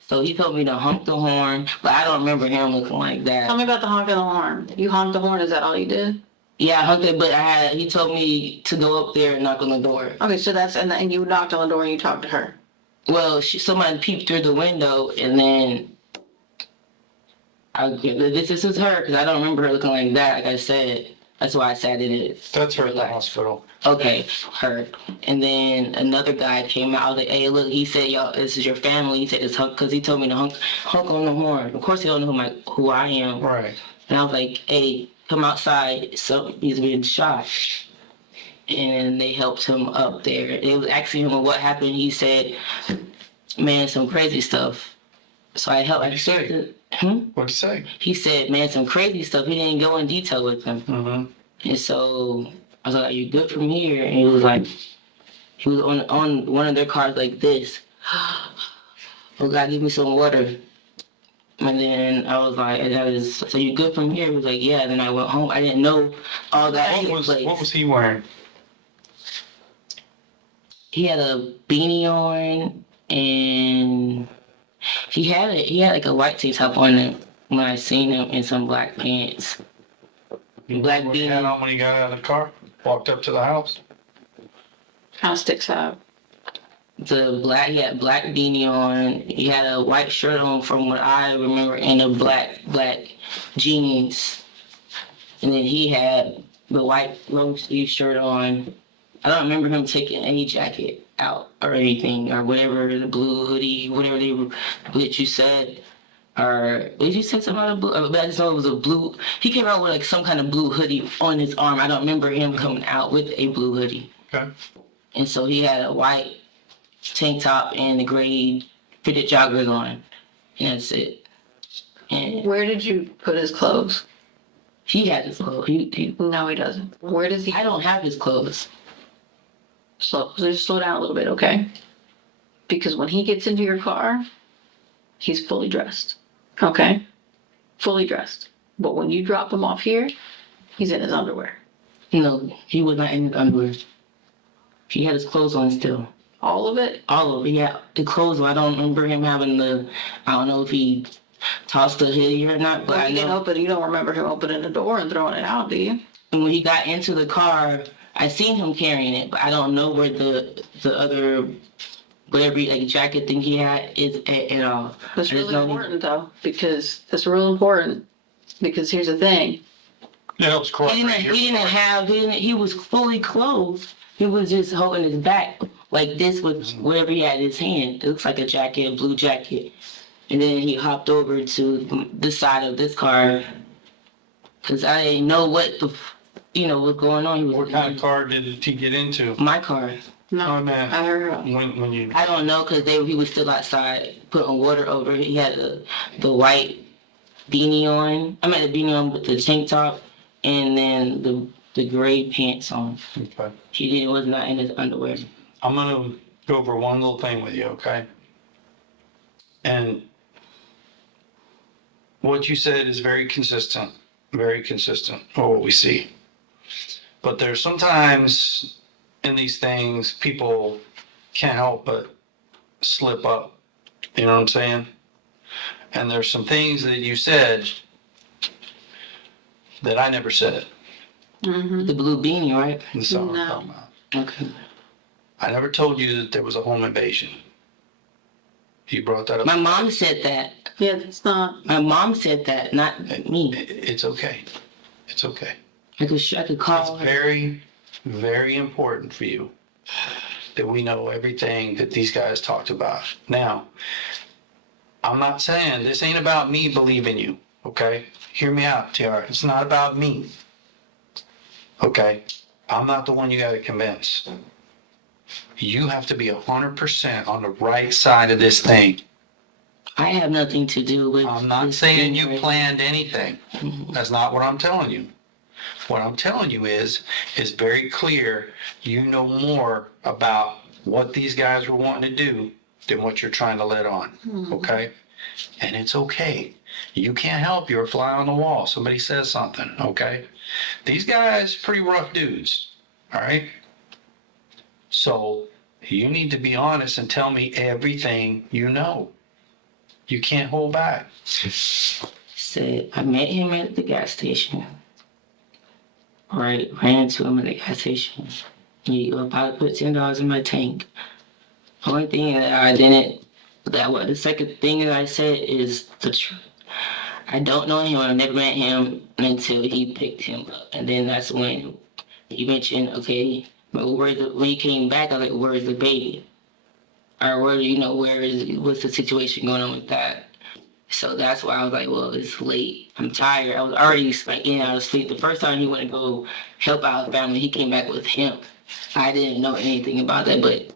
So he told me to honk the horn, but I don't remember him looking like that. Tell me about the honking the horn. You honked the horn, is that all you did? Yeah, I honked it, but he told me to go up there and knock on the door. Okay, so and you knocked on the door and you talked to her. Well, somebody peeped through the window, and then this is her, because I don't remember her looking like that, like I said. That's why I said it. That's her at the hospital. Okay, her. And then another guy came out. I was like, hey, look, he said, yo, this is your family. He said, it's honk, because he told me to honk on the horn. Of course, he don't know who I am. Right. And I was like, hey, come outside. So he's being shot. And they helped him up there. They was asking him what happened. He said, man, some crazy stuff. So I helped. What'd he say? What'd he say? He said, man, some crazy stuff. He didn't go in detail with them. Mm-hmm. And so I was like, are you good from here? And he was like, he was on one of their cars like this. Oh, God, give me some water. And then I was like, so you good from here? He was like, yeah. And then I went home. I didn't know all that. What was he wearing? He had a beanie on, and he had like a white tank top on him when I seen him, in some black pants. Black What he had beanie. on when he got out of the car? Walked up to the house? Kind of sticks out. He had black beanie on. He had a white shirt on, from what I remember, and a black jeans. And then he had the white long sleeve shirt on. I don't remember him taking any jacket out or anything, or whatever, the blue hoodie, whatever what you said. Or did you say something about a blue? But I just know it was a blue. He came out with like some kind of blue hoodie on his arm. I don't remember him coming out with a blue hoodie. Okay. And so he had a white tank top and the gray fitted joggers on. And that's it. And Where did you put his clothes? he had his clothes. No, he doesn't. Where does he? I don't have his clothes. Just slow down a little bit, okay? Because when he gets into your car, he's fully dressed. Okay? Fully dressed. But when you drop him off here, he's in his underwear. No, he was not in his underwear. He had his clothes on still. All of it? All of it. He had the clothes on. I don't remember him having I don't know if he tossed the hoodie or not, but Well, you don't remember him opening the door and throwing it out, do you? And when he got into the car, I seen him carrying it, but I don't know where the other, whatever like jacket thing he had is at all. That's really important, though, because that's real important. Because here's the thing. It helps corroborate He was fully clothed. He was just holding his back like this with whatever he had in his hand. It looks like a jacket, a blue jacket. And then he hopped over to the side of this car because I didn't know what what's going on. What kind of car did he get into? My car. No, Oh, man. I heard. When you... I don't know because he was still outside putting water over. He had the white beanie on. I mean the beanie on with the tank top, and then the gray pants on. Okay. He was not in his underwear. I'm going to go over one little thing with you, okay? And what you said is very consistent for what we see. But there's sometimes in these things, people can't help but slip up. You know what I'm saying? And there's some things that you said that I never said. Mm-hmm. The blue beanie, right? That's all I'm No. talking about. Okay. I never told you that there was a home invasion. You brought that up. My mom said that. Yeah, it's not. My mom said that, not me. It's okay. It's okay. I could call It's her. very, very important for you that we know everything that these guys talked about. Now, I'm not saying this ain't about me believing you, okay? Hear me out, Tiara. It's not about me, okay? I'm not the one you got to convince. You have to be 100% on the right side of this thing. I have nothing to do with. I'm not this saying you beanie. planned anything. That's not what I'm telling you. What I'm telling you is very clear. You know more about what these guys were wanting to do than what you're trying to let on. Okay? And it's okay. You can't help. You're a fly on the wall. Somebody says something. Okay? These guys, pretty rough dudes. All right? So you need to be honest and tell me everything you know. You can't hold back. Said I met him at the gas station. Right, ran into him at the gas station. He was about to put $10 in my tank. Only thing that I didn't, the second thing that I said is the truth. I don't know him. I never met him until he picked him up, and then that's when he mentioned, okay, but when he came back, I was like, where's the baby? Or what's the situation going on with that? So that's why I was like, well, it's late. I'm tired. I was already like in and out of sleep. The first time he went to go help out his family, he came back with him. I didn't know anything about that, but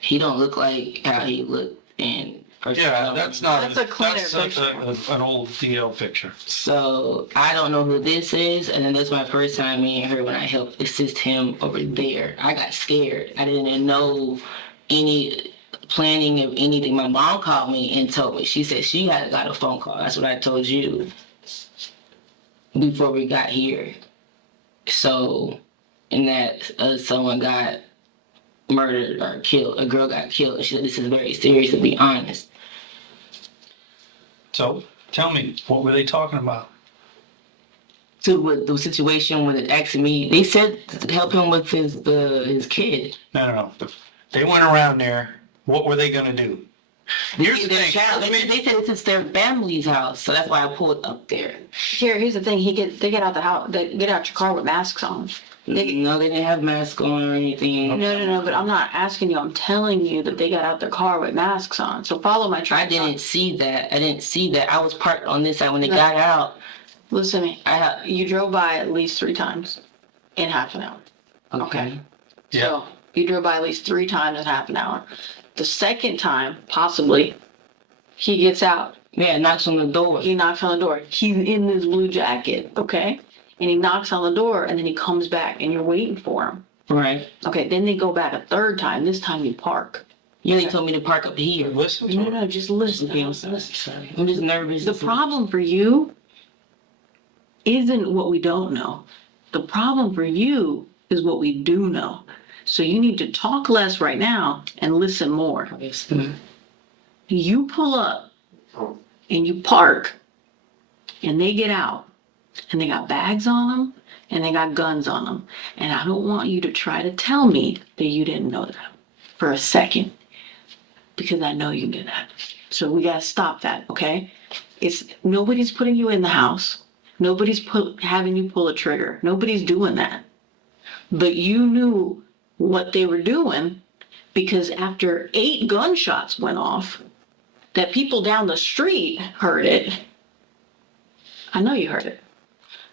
he don't look like how he looked in person. Yeah, that's not. That's a cleaner picture. An old DL picture. So I don't know who this is, and then that's my first time meeting her when I helped assist him over there. I got scared. I didn't know any planning of anything. My mom called me and told me. She said she had got a phone call. That's what I told you before we got here. So, and that someone got murdered or killed. A girl got killed. And she said this is very serious, to be honest. So tell me, what were they talking about? So with the situation when it asking me, they said to help him with his kid. No. They went around there. What were they going to do? Here's the thing. They said it's their family's house, so that's why I pulled up there. Here's the thing. They get out the house. They get out your car with masks on. No, they didn't have masks on or anything. No. But I'm not asking you. I'm telling you that they got out their car with masks on. So follow my track. I didn't see that. I was parked on this side when they got out. Listen to me. You drove by at least 3 times in half an hour. Okay. Yeah. So you drove by at least 3 times in half an hour. The second time, possibly, he gets out. Yeah, knocks on the door. He knocks on the door. He's in this blue jacket, okay? And he knocks on the door, and then he comes back, and you're waiting for him. Right. Okay, then they go back a third time. This time you park. Yeah, they told me to park up here. Listen to No, just listen. Okay, I'm sorry. I'm just nervous. The problem for you isn't what we don't know. The problem for you is what we do know. So you need to talk less right now and listen more. You pull up and you park and they get out and they got bags on them and they got guns on them. And I don't want you to try to tell me that you didn't know that for a second, because I know you did that. So we gotta stop that, okay? Nobody's putting you in the house. Nobody's having you pull a trigger. Nobody's doing that. But you knew what they were doing, because after 8 gunshots went off, that people down the street heard it. I know you heard it.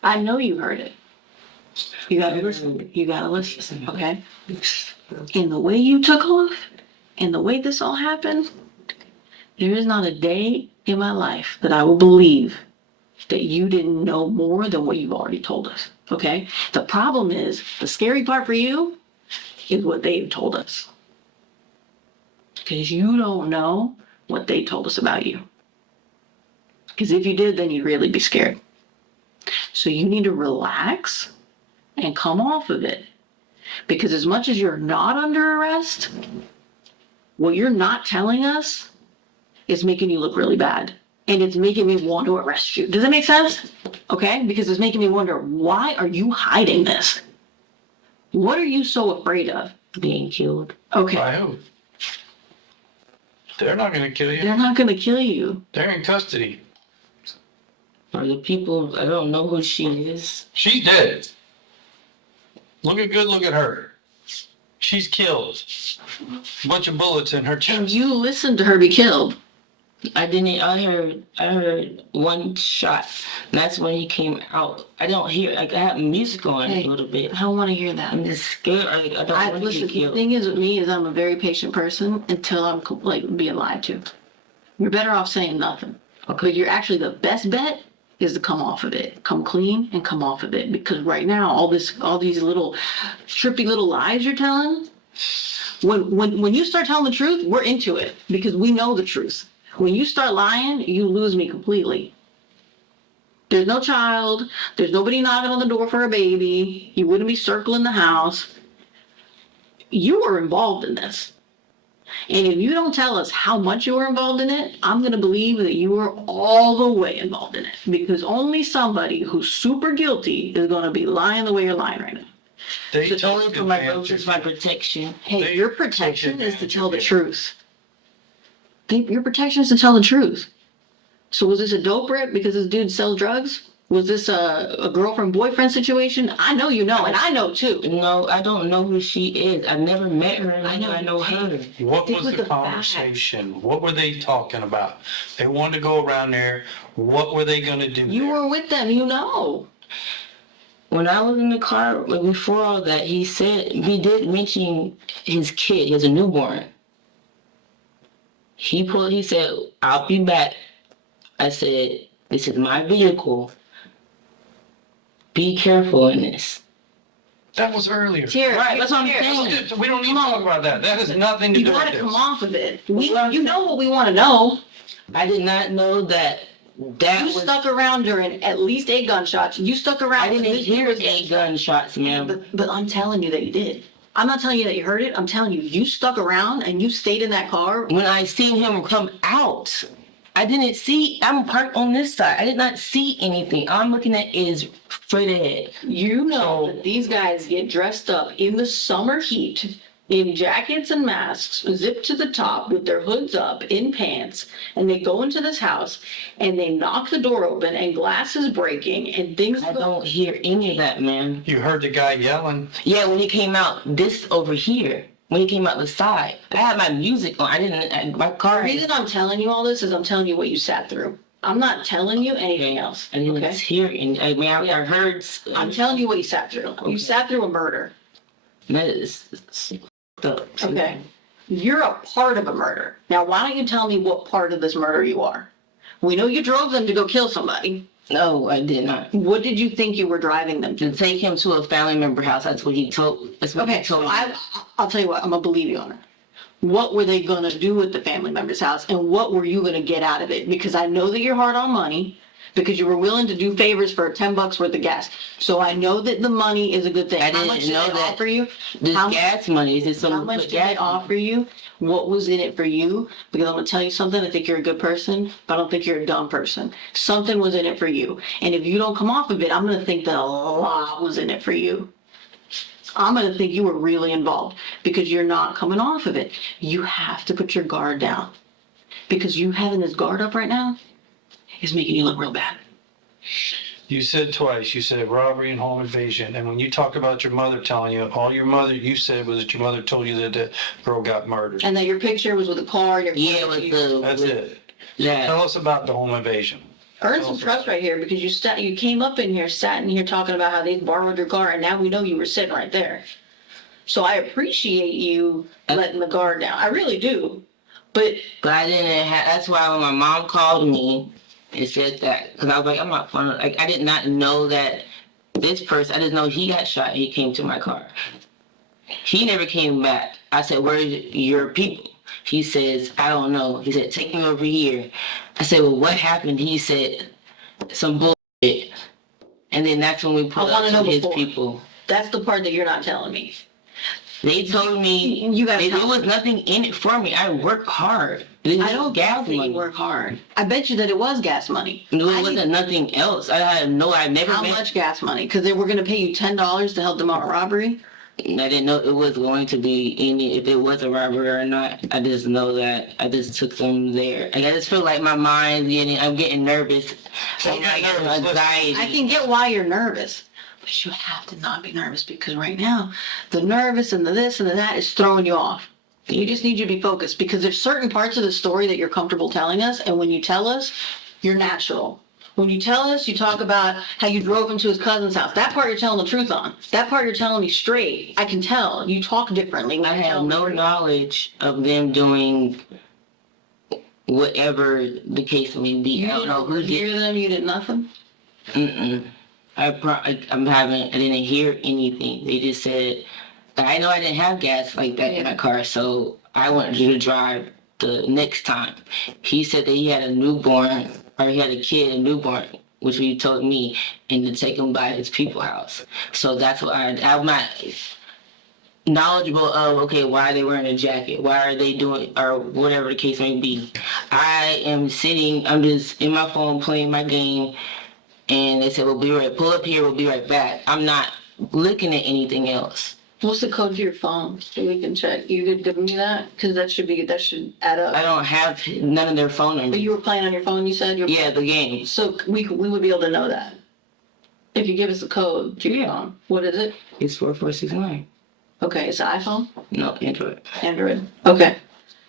I know you heard it. You gotta listen. You gotta listen, okay? And the way you took off, and the way this all happened, there is not a day in my life that I will believe that you didn't know more than what you've already told us, okay? The problem is, the scary part for you is what they've told us. Because you don't know what they told us about you. Because if you did, then you'd really be scared. So you need to relax and come off of it. Because as much as you're not under arrest, what you're not telling us is making you look really bad. And it's making me want to arrest you. Does that make sense? Okay? Because it's making me wonder, why are you hiding this? What are you so afraid of? Being killed. Okay. By who? They're not going to kill you. They're not going to kill you. They're in custody. Or the people, I don't know who she is. She's dead. Look at her. She's killed. Bunch of bullets in her And chest. you listened to her be killed. I heard one shot. That's when he came out. I don't hear, like, I have music on a little bit. I don't want to hear that. I'm just scared. I don't want to Listen, get the killed. thing is with me is I'm a very patient person until I'm like being lied to. You're better off saying nothing. Okay. But you're actually the best bet is to come off of it. Come clean and come off of it. Because right now, all these little trippy little lies you're telling, when you start telling the truth, we're into it because we know the truth. When you start lying, you lose me completely. There's no child. There's nobody knocking on the door for a baby. You wouldn't be circling the house. You were involved in this. And if you don't tell us how much you were involved in it, I'm going to believe that you were all the way involved in it. Because only somebody who's super guilty is going to be lying the way you're lying right now. They It's only took for my advantage purpose, of my you. protection. Hey, your protection is to advantage tell of the you. truth. Your protection is to tell the truth. So was this a dope rip because this dude sells drugs? Was this a girlfriend-boyfriend situation? I know you know, and I know too. No, I don't know who she is. I've never met her. I know her. What Stick was with the the facts. conversation? What were they talking about? They wanted to go around there. What were they going to do? You there? were with them, you know. When I was in the car, like before all that, he did mention his kid. He has a newborn. He said, I'll be back. I said, this is my vehicle. Be careful in this. That was earlier. Tiara, Right, that's what I'm Tiara, saying. We don't need to talk about that. That has nothing to You do with gotta this. come off of it. You know what we want to know. I did not know that You was... stuck around during at least 8 gunshots. You stuck around. I didn't for this hear year's 8 gunshots, ma'am. But I'm telling you that you did. I'm not telling you that you heard it. I'm telling you, you stuck around and you stayed in that car. When I seen him come out, I'm parked on this side. I did not see anything. All I'm looking at is straight ahead. You know that these guys get dressed up in the summer heat in jackets and masks, zipped to the top with their hoods up in pants, and they go into this house and they knock the door open and glass is breaking and things I go. don't hear any of that, man. You heard the guy yelling. Yeah, when he came out, this over here, when he came out the side, I had my music on. My car. The reason I'm telling you all this is I'm telling you what you sat through. I'm not telling you anything else. I didn't Okay? hear any. I mean, I heard. I'm telling you what you sat through. You sat through a murder. That is the. Okay. You're a part of a murder. Now, why don't you tell me what part of this murder you are? We know you drove them to go kill somebody. No, I did not. What did you think you were driving them to? To take him to a family member house. That's what he told. That's what Okay, he told so me. I'll tell you what, I'm gonna believe you on it. What were they gonna do at the family member's house and what were you gonna get out of it? Because I know that you're hard on money because you were willing to do favors for $10 worth of gas. So I know that the money is a good thing. I How didn't much did know they that. offer you? This How- gas money is just How some much put did they gas. offer you? What was in it for you? Because I'm gonna tell you something. I think you're a good person, but I don't think you're a dumb person. Something was in it for you. And if you don't come off of it, I'm gonna think that a lot was in it for you. I'm gonna think you were really involved because you're not coming off of it. You have to put your guard down. Because you having this guard up right now is making you look real bad. You said twice. You said robbery and home invasion. And when you talk about your mother telling you, all your mother, you said was that your mother told you that the girl got murdered. And that your picture was with a car. Yeah, with the. That's it. Yeah. Tell us about the home invasion. Earn some trust right here because you came up in here, sat in here talking about how they borrowed your car, and now we know you were sitting right there. So I appreciate you letting the guard down. I really do. But I didn't have. That's why when my mom called me, it said that because I was like, I'm not fun. Like I did not know that this person. I didn't know he got shot. He came to my car. He never came back. I said, "Where's your people?" He says, "I don't know." He said, "Take me over here." I said, "Well, what happened?" He said, "Some bullshit." And then that's when we put up to his people. that's the part that you're not telling me. They told me You gotta there tell was me. nothing in it for me. I worked hard. I don't gas doubt that money. you work hard. I bet you that it was gas money. No, I it wasn't nothing else. I never How met. much gas money? Because they were going to pay you $10 to help them out robbery. I didn't know it was going to be if it was a robbery or not. I just know that I just took them there. I just feel like my mind's I'm getting nervous. Don't get nervous. Anxiety. I can get why you're nervous, but you have to not be nervous because right now, the nervous and the this and the that is throwing you off. You just need you to be focused because there's certain parts of the story that you're comfortable telling us, and when you tell us, you're natural. When you tell us, you talk about how you drove him to his cousin's house. That part you're telling the truth on. That part you're telling me straight. I can tell. You talk differently. When I you tell have me no the truth. knowledge of them doing whatever the case may be. I You don't didn't know who did. hear them. You did nothing. I didn't hear anything. They just said, I know I didn't have gas like that in my car, so I wanted you to drive the next time. He said that he had a newborn, or he had a kid, a newborn, which he told me, and to take him by his people's house. So that's why I'm not knowledgeable of, okay, why are they wearing a jacket? Why are they doing, or whatever the case may be. I'm just in my phone playing my game, and they said, pull up here, we'll be right back. I'm not looking at anything else. What's the code to your phone so we can check? You could give me that? Because that should add up. I don't have none of their phone numbers. But you were playing on your phone, you said? Yeah, the game. So we would be able to know that. If you give us the code to your phone. What is it? It's 4469. Okay, it's an iPhone? No, Android. Android. Okay.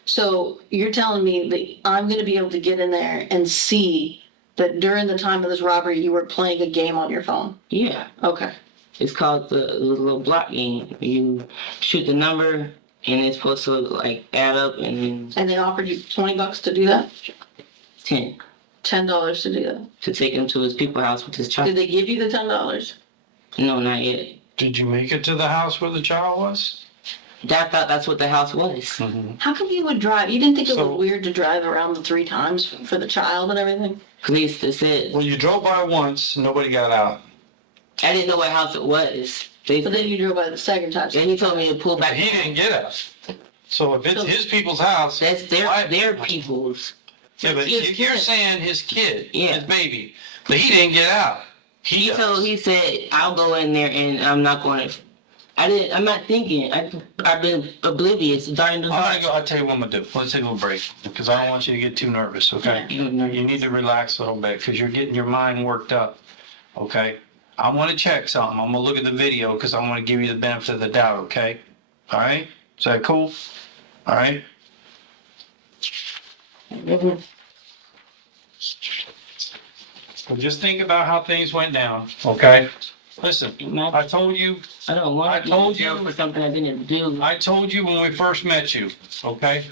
So you're telling me that I'm going to be able to get in there and see that during the time of this robbery, you were playing a game on your phone? Yeah. Okay. It's called the little block game. You shoot the number, and it's supposed to like add up, and And they offered you $20 to do that? 10 $10 to do that? to take him to his people's house with his Did child. they give you the $10? No, not yet. Did you make it to the house where the child was? I thought that's what the house was. How come you would drive? You didn't think it So- was weird to drive around the 3 times for the child and everything? Police said Well, you drove by once, nobody got out. I didn't know what house it was. But then you drove by the second time. Then he told me to pull But back. he didn't get out. So if it's his people's house, That's their people's. yeah, but his if you're kid. saying his kid, Yeah. his baby, but he didn't get out. He does. said, I'll go in there and I'm not going to. I'm not thinking. I've been oblivious. Darn the I'll tell you what I'm gonna do. Let's take a little break because I don't want you to get too nervous. Okay, you need to relax a little bit because you're getting your mind worked up. Okay, I want to check something. I'm gonna look at the video because I want to give you the benefit of the doubt. Okay, all right. Is that cool? All right. So just think about how things went down. Okay. Listen, I told you. I don't want I told you for something I didn't do. I told you when we first met you, okay?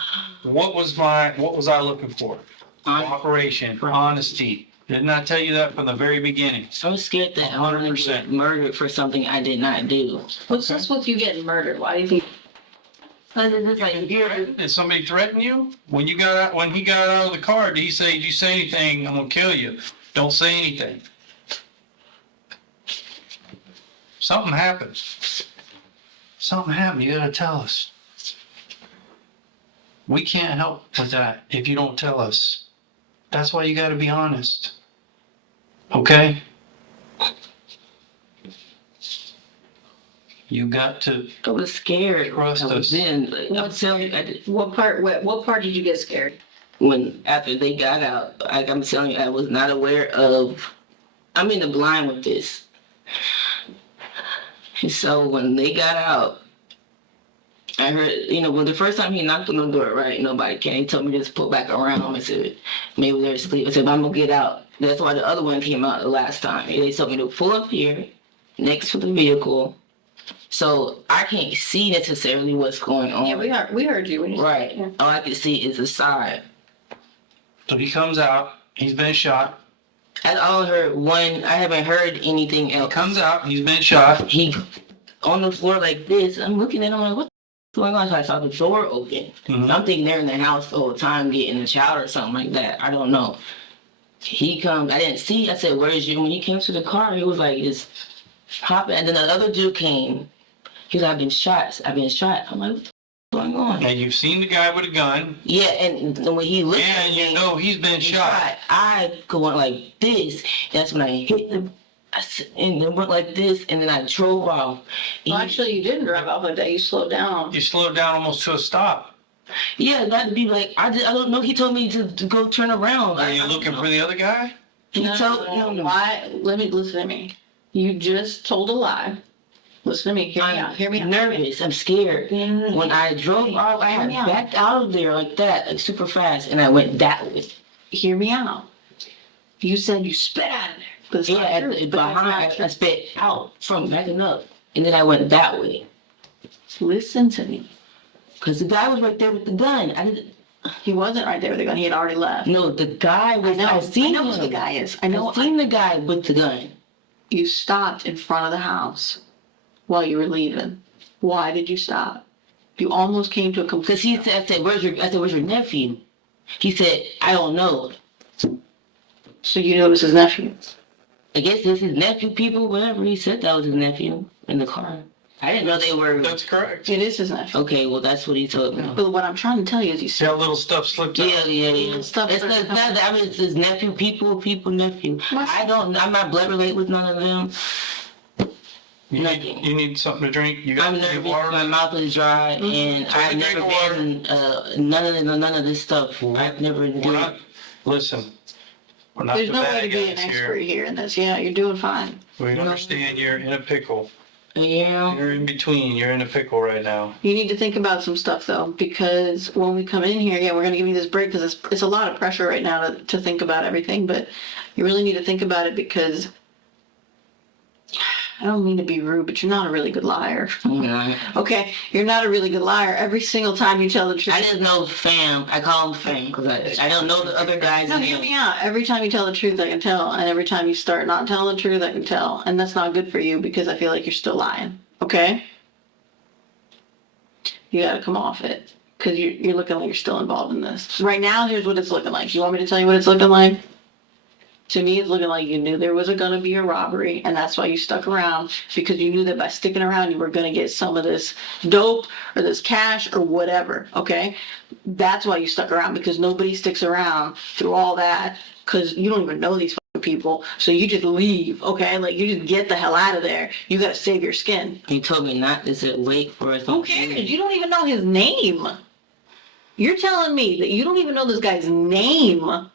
What was I looking for? Cooperation, honesty. Didn't I tell you that from the very beginning? I'm scared that I'm going to 100%. get murdered for something I did not do. What's this with you getting murdered? Why do you think? Did somebody threaten you? When he got out of the car, did you say anything, I'm gonna kill you? Don't say anything. Something happened. Something happened, you gotta tell us. We can't help with that if you don't tell us. That's why you gotta be honest. Okay? You got to I was scared. Trust I was us. in. I'm telling you, What part did you get scared? after they got out, I'm telling you, I was not aware of. I'm in the blind with this. So when they got out, I heard, when the first time he knocked on the door, right, nobody came. He told me to just pull back around. I said, maybe they're asleep. I said, I'm going to get out. That's why the other one came out the last time. And they told me to pull up here next to the vehicle. So I can't see necessarily what's going on. Yeah, we heard you. When you Right. Yeah. All I can see is the side. So he comes out, he's been shot. I only heard one. I haven't heard anything He else. comes out, he's been shot. He on the floor like this. I'm looking at him like, what's going on? So I saw the door open. Mhm. I'm thinking they're in the house the whole time getting a child or something like that. I don't know. He comes. I didn't see. I said, "Where's you?" When he came to the car, he was like, just hopping. And then the other dude came. He's like, I've been shot. I'm like, what's going on? And you've seen the guy with a gun, Yeah, and when he looked at and me, you know he's been shot. I go on like this. That's when I hit him. And then went like this, and then I drove off. Well, actually, you didn't drive off like that. You slowed down. You slowed down almost to a stop. Yeah, that'd be like, I don't know. He told me to go turn around. Are you looking for the other guy? He told no. Why? Let me listen to me. You just told a lie. Listen to me. Hear me out. Hear me I'm out. nervous. I'm scared. When I drove off, I had backed out of there like that, like super fast, and I went that way. Hear me out. You said you spit out of there. But it's Yeah, not true. But that's behind, not I true. spit out from backing up, and then I went that way. Listen to me. Cause the guy was right there with the gun. He wasn't right there with the gun. He had already left. No, the guy was. I seen know who him. the guy is. I I seen the guy with the gun. You stopped in front of the house while you were leaving. Why did you stop? You almost came to a complete. Because he said, where's your nephew? He said, I don't know. So you knew it was his nephew. I guess it's his nephew, people, whatever. He said that was his nephew in the car. I didn't know they were. That's correct. It is his nephew. Okay, well, that's what he told me. But what I'm trying to tell you is you See how little stuff slipped out? Yeah. Stuff It's that- not that. I mean, it's his nephew, nephew. I'm not blood related with none of them. Nothing. You need something to drink? You got I'm any nervous. water? My mouth is dry, and Take a I've never drink of been none of this stuff. I've never We're done. not, listen, we're not There's the no bad way to be an guys expert here. here in this. Yeah, you're doing fine. We understand you're in a pickle. Yeah. You're in between. You're in a pickle right now. You need to think about some stuff though, because when we come in here, we're going to give you this break because it's a lot of pressure right now to think about everything, but you really need to think about it because I don't mean to be rude, but you're not a really good liar. Yeah. Okay? You're not a really good liar. Every single time you tell the truth. I just know fam. I call him fam because I don't know the other guys. No, hear me out. Every time you tell the truth, I can tell. And every time you start not telling the truth, I can tell. And that's not good for you because I feel like you're still lying. Okay? You gotta come off it. Because you're looking like you're still involved in this. Right now, here's what it's looking like. You want me to tell you what it's looking like? To me, it's looking like you knew there was going to be a robbery, and that's why you stuck around, because you knew that by sticking around, you were going to get some of this dope or this cash or whatever, okay? That's why you stuck around, because nobody sticks around through all that, because you don't even know these fucking people, so you just leave, okay? Like, you just get the hell out of there. You got to save your skin. He told me not to sit, wait for us. Who cares? You don't even know his name. You're telling me that you don't even know this guy's name.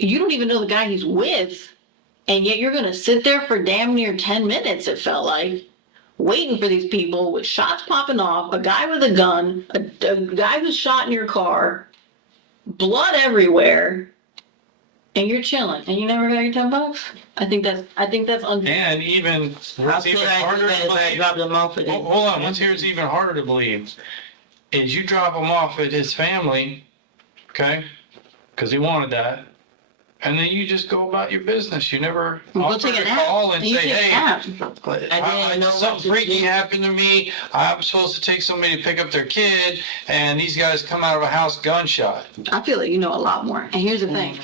You don't even know the guy he's with, and yet you're going to sit there for damn near 10 minutes, it felt like, waiting for these people with shots popping off, a guy with a gun, a guy who's shot in your car, blood everywhere, and you're chilling, and you never got your $10? I think that's And even, How what's could even I do harder that to if I believe, dropped them off at hold on, what's here is even harder to believe, is you drop him off at his family, okay? Because he wanted that. And then you just go about your business. You never Go offer take a to nap. call and You say, take a hey, nap. something freaky happened to me. I'm supposed to take somebody to pick up their kid, and these guys come out of a house gunshot. I feel like you know a lot more. And here's the thing.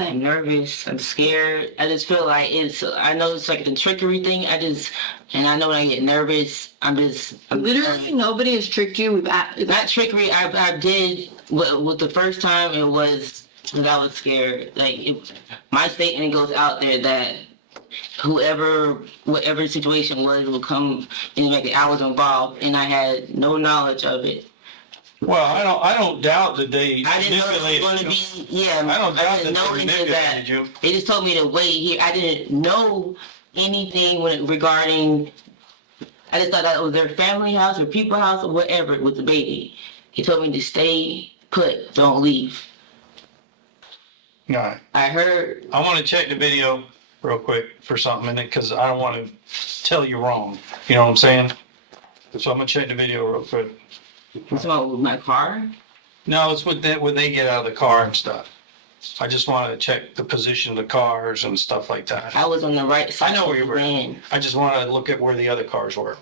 I'm nervous. I'm scared. I just feel like I know it's like the trickery thing. And I know when I get nervous, I'm Literally, nobody has tricked you. not trickery. I did with the first time. It was because I was scared. Like my statement goes out there that whatever situation was will come and make it. I was involved, and I had no knowledge of it. Well, I don't doubt that they I didn't know it was manipulated going to you. be. Yeah, I don't doubt didn't that know they any of manipulated you. They just told me to wait here. I didn't know anything regarding. I just thought that it was their family house or people house or whatever with the baby. He told me to stay put, don't leave. All right. I heard. I want to check the video real quick for something in it because I don't want to tell you wrong. You know what I'm saying? So I'm going to check the video real quick. What's wrong with my car? No, it's when they get out of the car and stuff. I just want to check the position of the cars and stuff like that. I was on the right side. I know where you of were. the van. I just want to look at where the other cars were.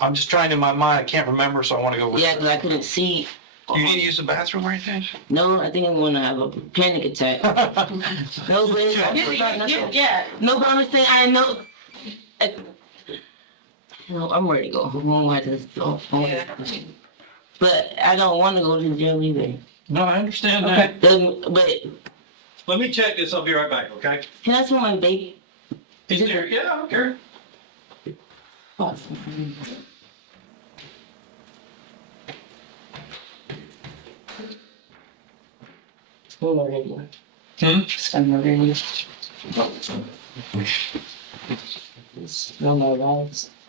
I'm just trying in my mind. I can't remember, so I want to go with Yeah, because I couldn't see. You need to use the bathroom or anything? No, I think I'm going to have a panic attack. No, but Yeah. no, but I'm saying I know. No, I'm ready to go home. But I don't want to go to jail either. No, I understand that. But Let me check this. I'll be right back, okay? can I smell my baby? Is it there? Yeah, I don't care. Oh.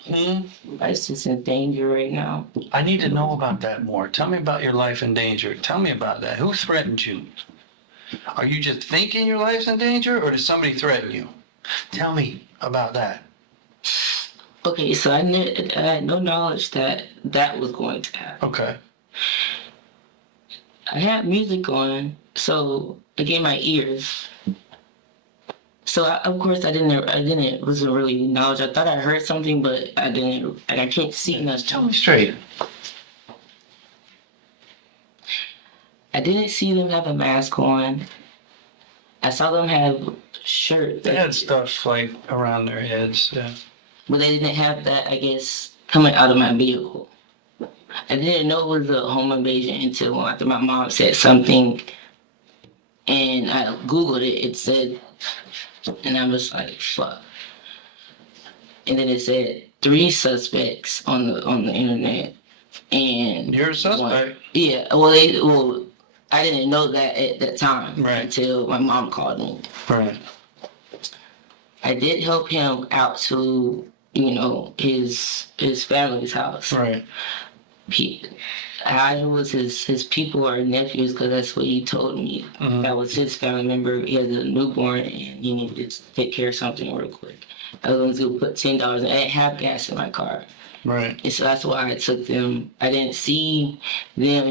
Hmm? Life's just in danger right now. I need to know about that more. Tell me about your life in danger. Tell me about that. Who threatened you? Are you just thinking your life's in danger, or did somebody threaten you? Tell me about that. Okay, so I had no knowledge that was going to happen. Okay. I had music on, so again, my ears. So of course I wasn't really knowledge. I thought I heard something, but I didn't, and I can't see nothing. Tell me straight. I didn't see them have a mask on. I saw them have shirts. They had stuff like around their heads. Yeah. But they didn't have that, I guess, coming out of my vehicle. I didn't know it was a home invasion until after my mom said something, and I Googled it. It said, and I was like, fuck. And then it said 3 suspects on the internet, and You're a suspect. yeah. I didn't know that at that time until my mom called me. Right. I did help him out to, his family's house. Right. I was his people or nephews, because that's what he told me. Mm-hmm. That was his family member. He has a newborn and he needed to take care of something real quick. I was going to put $10 in. I didn't have gas in my car. Right. And so that's why I took them. I didn't see them.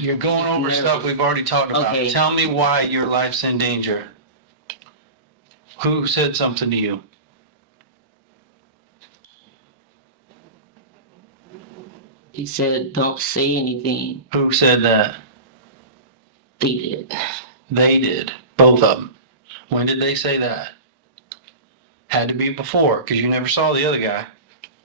You're going over stuff we've already talked about. Okay. Tell me why your life's in danger. Who said something to you? He said, don't say anything. Who said that? They did. They did. Both of them. When did they say that? Had to be before, because you never saw the other guy.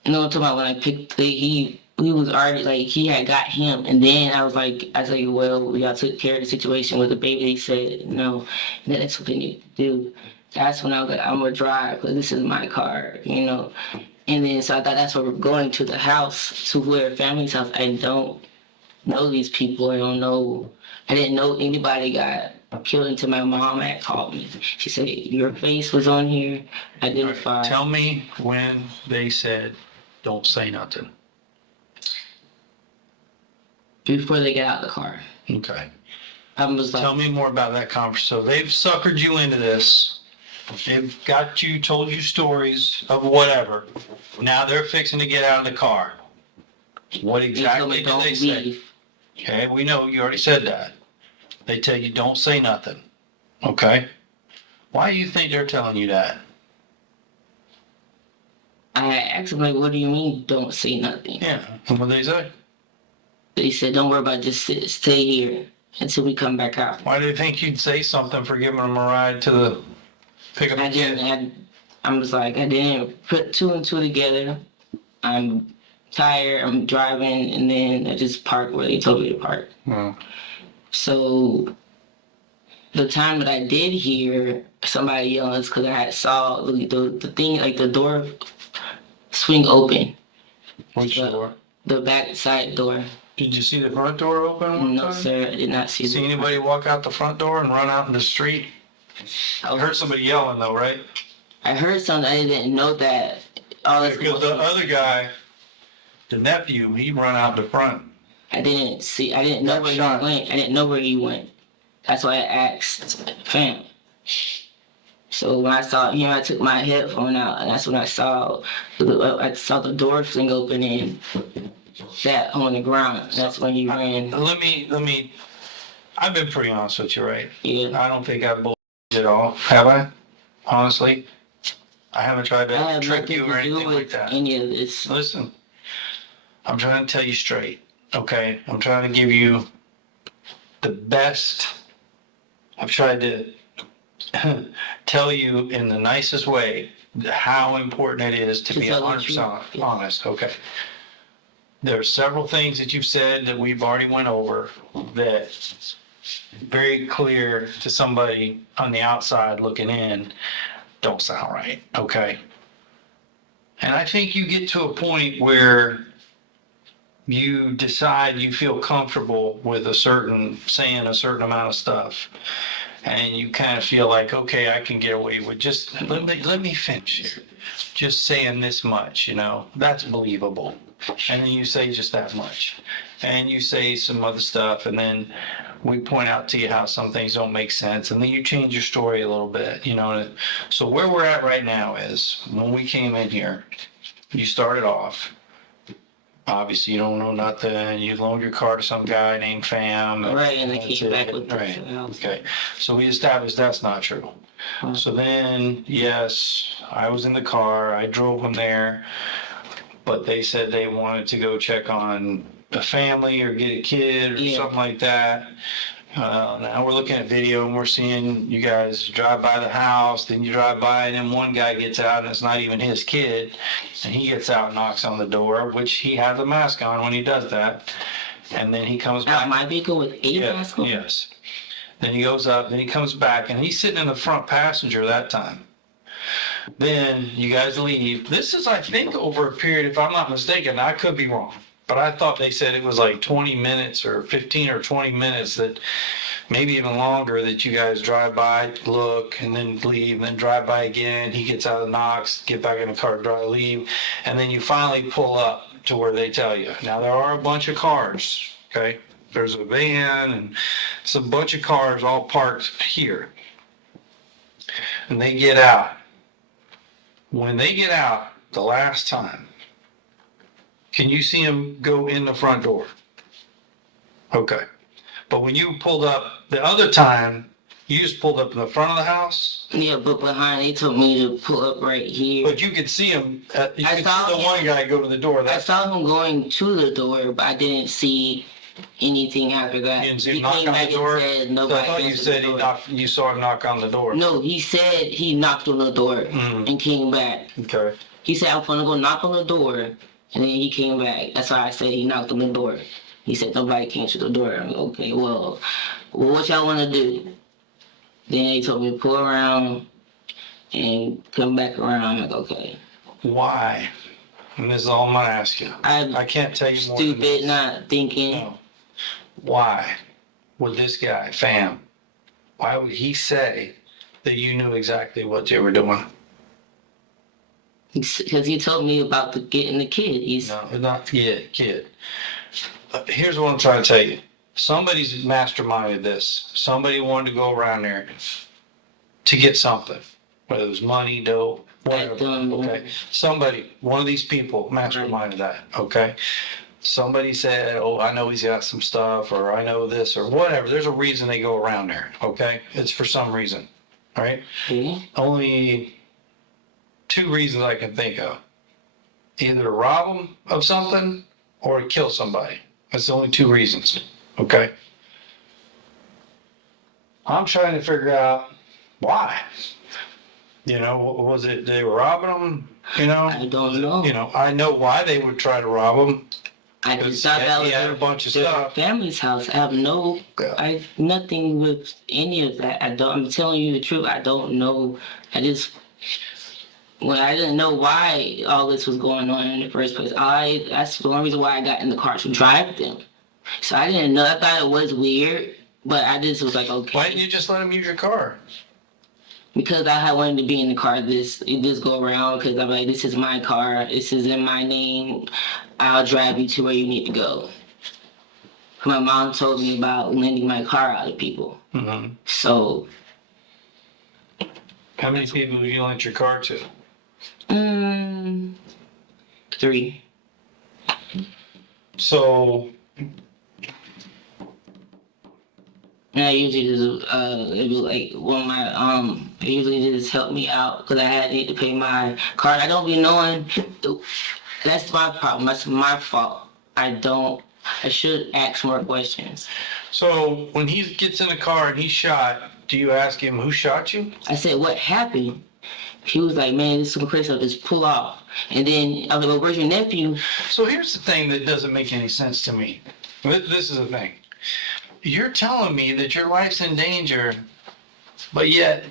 No, I'm talking about when I picked he was already, like, he had got him, and then I was like, well, y'all took care of the situation with the baby. They said no, and that's what they need to do. That's when I was like, I'm gonna drive, because this is my car, And then so I thought that's where we're going, to the house, to where family's house. I don't know these people. I didn't know anybody got killed until my mom had called me. She said, your face was on here, identified. Tell me when they said, don't say nothing. Before they get out of the car. Okay. I was like, Tell me more about that conference. So they've suckered you into this. They've got you, told you stories of whatever. Now they're fixing to get out of the car. What exactly do they say? Okay, we know you already said that. They tell you don't say nothing. Okay? Why do you think they're telling you that? I asked them, like, what do you mean don't say nothing? Yeah, what did they say? They said, don't worry about it, just stay here until we come back out. Why do they think you'd say something for giving them a ride to the pickup again? I was like, I didn't put 2 and 2 together. I'm tired, I'm driving, and then I just parked where they told me to park. Well, so the time that I did hear somebody yelling is because I saw the thing, like the door swing open. which door? The back side door. Did you see the front door open one No, time? sir, I did not see See anybody walk out the front door and run out in the street? I heard somebody yelling though, right? I heard something. I didn't know that. Because the other guy, the nephew, he run out the front. I didn't know where he went. I didn't know where he went. That's why I asked fam. So when I saw him, I took my headphone out, and that's when I saw the door swing open and sat on the ground. That's when he ran. Let me. I've been pretty honest with you, right? Yeah. I don't think I've bullshit at all. Have I? Honestly, I haven't tried I to have trick nothing you or to do anything like with that. any of this. Listen, I'm trying to tell you straight, okay? I'm trying to give you the best. I've tried to tell you in the nicest way how important it is to be 100% honest, okay? There are several things that you've said that we've already went over that very clear to somebody on the outside looking in don't sound right, okay? And I think you get to a point where you decide you feel comfortable with saying a certain amount of stuff. And you kind of feel like, okay, I can get away with just, let me finish here. Just saying this much, that's believable. And then you say just that much. And you say some other stuff, and then we point out to you how some things don't make sense, and then you change your story a little bit, So where we're at right now is, when we came in here, you started off, Obviously, you don't know nothing. You loaned your car to some guy named Fam. Right, and they that's came back it. with Right. something else. Okay. So we established that's not true. So then, yes, I was in the car. I drove them there, but they said they wanted to go check on a family or get a kid or something like that. Now we're looking at video and we're seeing you guys drive by the house, then you drive by and then one guy gets out and it's not even his kid, and he gets out and knocks on the door, which he has a mask on when he does that, and then he comes back. Out my vehicle with a mask on? Yes. Then he goes up, then he comes back, and he's sitting in the front passenger that time. Then you guys leave. This is, I think, over a period, if I'm not mistaken, I could be wrong, but I thought they said it was like 20 minutes or 15 or 20 minutes, that maybe even longer, that you guys drive by, look, and then leave, and then drive by again. He gets out and knocks, get back in the car, drive, leave, and then you finally pull up to where they tell you. Now, there are a bunch of cars, okay? There's a van and it's a bunch of cars all parked here. And they get out. When they get out the last time, can you see them go in the front door? Okay. But when you pulled up the other time, you just pulled up in the front of the house? Yeah, but behind, they told me to pull up right here. But you could see him, you could see the him. one guy go to the door. I saw him going to the door, but I didn't see anything after that. You didn't see him He knock came on back the door? and said So nobody I thought you answered said the door. you saw him knock on the door. No, he said he knocked on the door and came back. Okay. He said, I'm gonna go knock on the door, and then he came back. That's why I said he knocked on the door. He said nobody came to the door. I'm like, okay, well, what y'all wanna do? Then they told me to pull around and come back around. I'm like, okay. Why? And this is all I'm gonna ask you. I can't tell you more than Stupid, this. not thinking. No. Why would this guy, Fam, why would he say that you knew exactly what they were doing? Because he told me about getting the kid. No, not kid. Here's what I'm trying to tell you. Somebody's masterminded this. Somebody wanted to go around there to get something, whether it was money, dope, whatever. Okay. Somebody, one of these people masterminded that. Okay. Somebody said, oh, I know he's got some stuff, or I know this, or whatever. There's a reason they go around there. Okay. It's for some reason. All right. Only two reasons I can think of. Either to rob them of something or to kill somebody. That's the only two reasons. Okay. I'm trying to figure out why. You know, was it they were robbing them? You know, I don't know. You know, I know why they would try to rob them. I just thought that was a bunch of their stuff. family's house. I have nothing with any of that. I'm telling you the truth. I don't know. I didn't know why all this was going on in the first place. That's the only reason why I got in the car to drive them. So I didn't know. I thought it was weird, but I just was like, okay. Why didn't you just let them use your car? Because I had wanted to be in the car this go around, because I'm like, this is my car. This is in my name. I'll drive you to where you need to go. My mom told me about lending my car out to people. Mm-hmm. So. How many people did you lend your car to? 3. So. And I usually just, it was like one of my, it usually just helped me out because I need to pay my card. I don't be knowing, that's my problem, that's my fault. I should ask more questions. So when he gets in the car and he's shot, do you ask him who shot you? I said, what happened? He was like, man, this is some crazy stuff, just pull off. And then I was like, well, where's your nephew? So here's the thing that doesn't make any sense to me. This is the thing. You're telling me that your life's in danger, but yet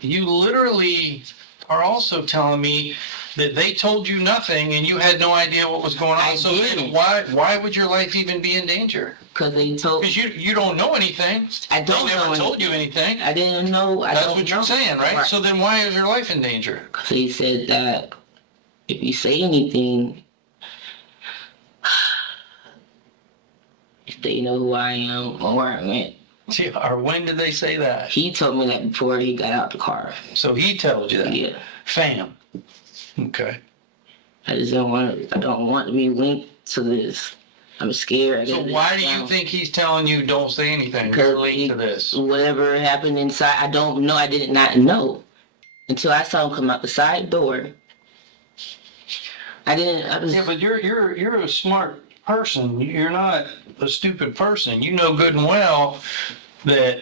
you literally are also telling me that they told you nothing and you had no idea what was going on. I So didn't. Then why would your life even be in danger? Because they told. Because you don't know anything. I don't They know never told anything. you anything. I didn't know. That's what you're saying, right? So then why is your life in danger? Because he said that if you say anything, they know who I am or where I went. See, or when did they say that? He told me that before he got out the car. So he told you that? Yeah. Fam. Okay. I just don't want. I don't want to be linked to this. I'm scared. So why do you think he's telling you don't say anything? You're linked to this. Whatever happened inside, I don't know. I did not know until I saw him come out the side door. Yeah, but you're a smart person. You're not a stupid person. You know good and well that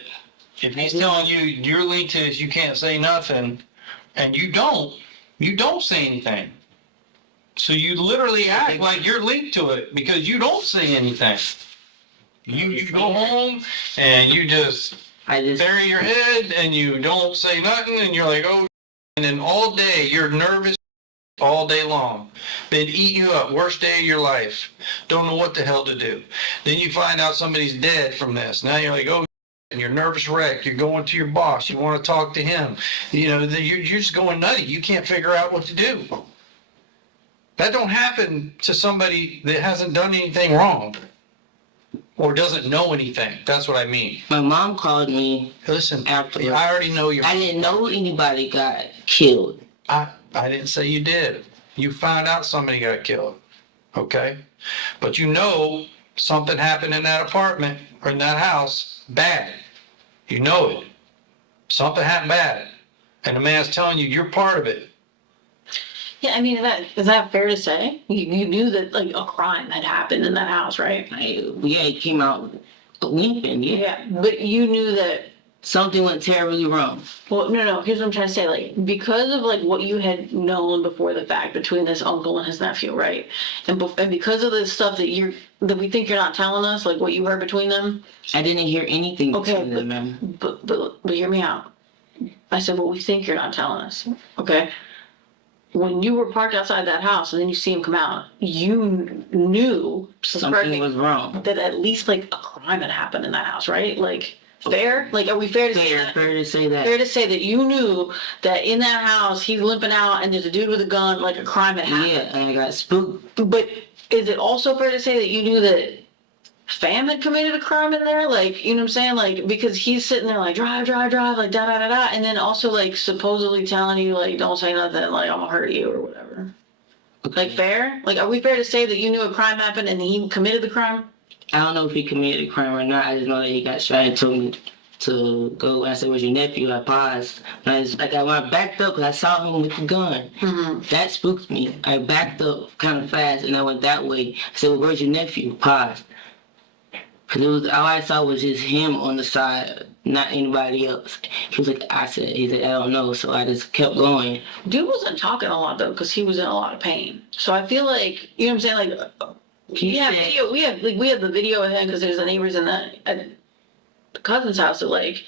if he's telling you you're linked to this, you can't say nothing, and you don't say anything. So you literally act like you're linked to it because you don't say anything. You go home and you just bury your head and you don't say nothing and you're like, oh, and then all day you're nervous all day long. Been eating you up, worst day of your life. Don't know what the hell to do. Then you find out somebody's dead from this. Now you're like, oh, and you're nervous wreck. You're going to your boss. You want to talk to him. You know, you're just going nutty. You can't figure out what to do. That don't happen to somebody that hasn't done anything wrong or doesn't know anything. That's what I mean. My mom called me. Listen, after. I already know you. I didn't know anybody got killed. I didn't say you did. You found out somebody got killed, okay? But you know something happened in that apartment or in that house bad. You know it. Something happened bad. And the man's telling you you're part of it. Yeah, I mean, is that fair to say? You knew that like a crime had happened in that house, right? He came out limping. Yeah, but you knew that something went terribly wrong. Well, no. Here's what I'm trying to say. Like, because of like what you had known before the fact between this uncle and his nephew, right? And because of the stuff that we think you're not telling us, like what you heard between them. I didn't hear anything between them, man. But hear me out. I said, well, we think you're not telling us, okay? When you were parked outside that house and then you see him come out, you knew something was wrong. That at least like a crime had happened in that house, right? Like, fair? Like, are we fair to say that? Fair to say that. Fair to say that you knew that in that house he's limping out and there's a dude with a gun, like a crime had happened. Yeah, and I got spooked. But is it also fair to say that you knew that Fam had committed a crime in there? Like, you know what I'm saying? Like, because he's sitting there like, drive, like, da-da-da-da, and then also, like, supposedly telling you, like, don't say nothing, like, I'm gonna hurt you or whatever. Okay. Like, fair? Like, are we fair to say that you knew a crime happened and he committed the crime? I don't know if he committed a crime or not. I just know that he got shot and told me to go. I said, where's your nephew? I paused. And I backed up because I saw him with the gun. Mm-hmm. That spooked me. I backed up kind of fast and I went that way. I said, well, where's your nephew? Paused. Because all I saw was just him on the side, not anybody else. He was like, I don't know. So I just kept going. Dude wasn't talking a lot, though, because he was in a lot of pain. So I feel like, you know what I'm saying? Like, we have the video of him because there's the neighbors in at the cousin's house that, like,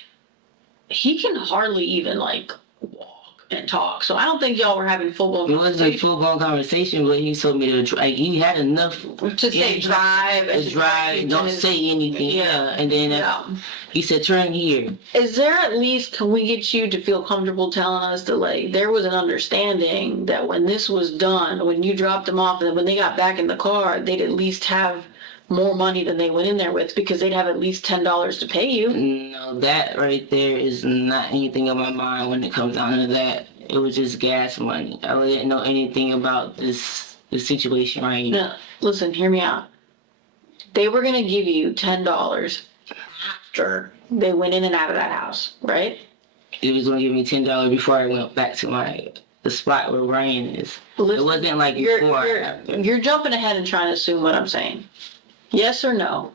he can hardly even, like, walk and talk. So I don't think y'all were having full-blown It wasn't a full-blown conversation, but he told me to drive. He had enough to say drive. Don't say anything. Yeah. And then he said, turn here. Is there at least, can we get you to feel comfortable telling us that, like, there was an understanding that when this was done, when you dropped them off, and then when they got back in the car, they'd at least have more money than they went in there with because they'd have at least $10 to pay you? No, that right there is not anything on my mind when it comes down to that. It was just gas money. I really didn't know anything about this situation right here. No, listen, hear me out. They were going to give you $10 after they went in and out of that house, right? It was going to give me $10 before I went back to the spot where Ryan is. Listen, it wasn't like before. You're jumping ahead and trying to assume what I'm saying. Yes or no?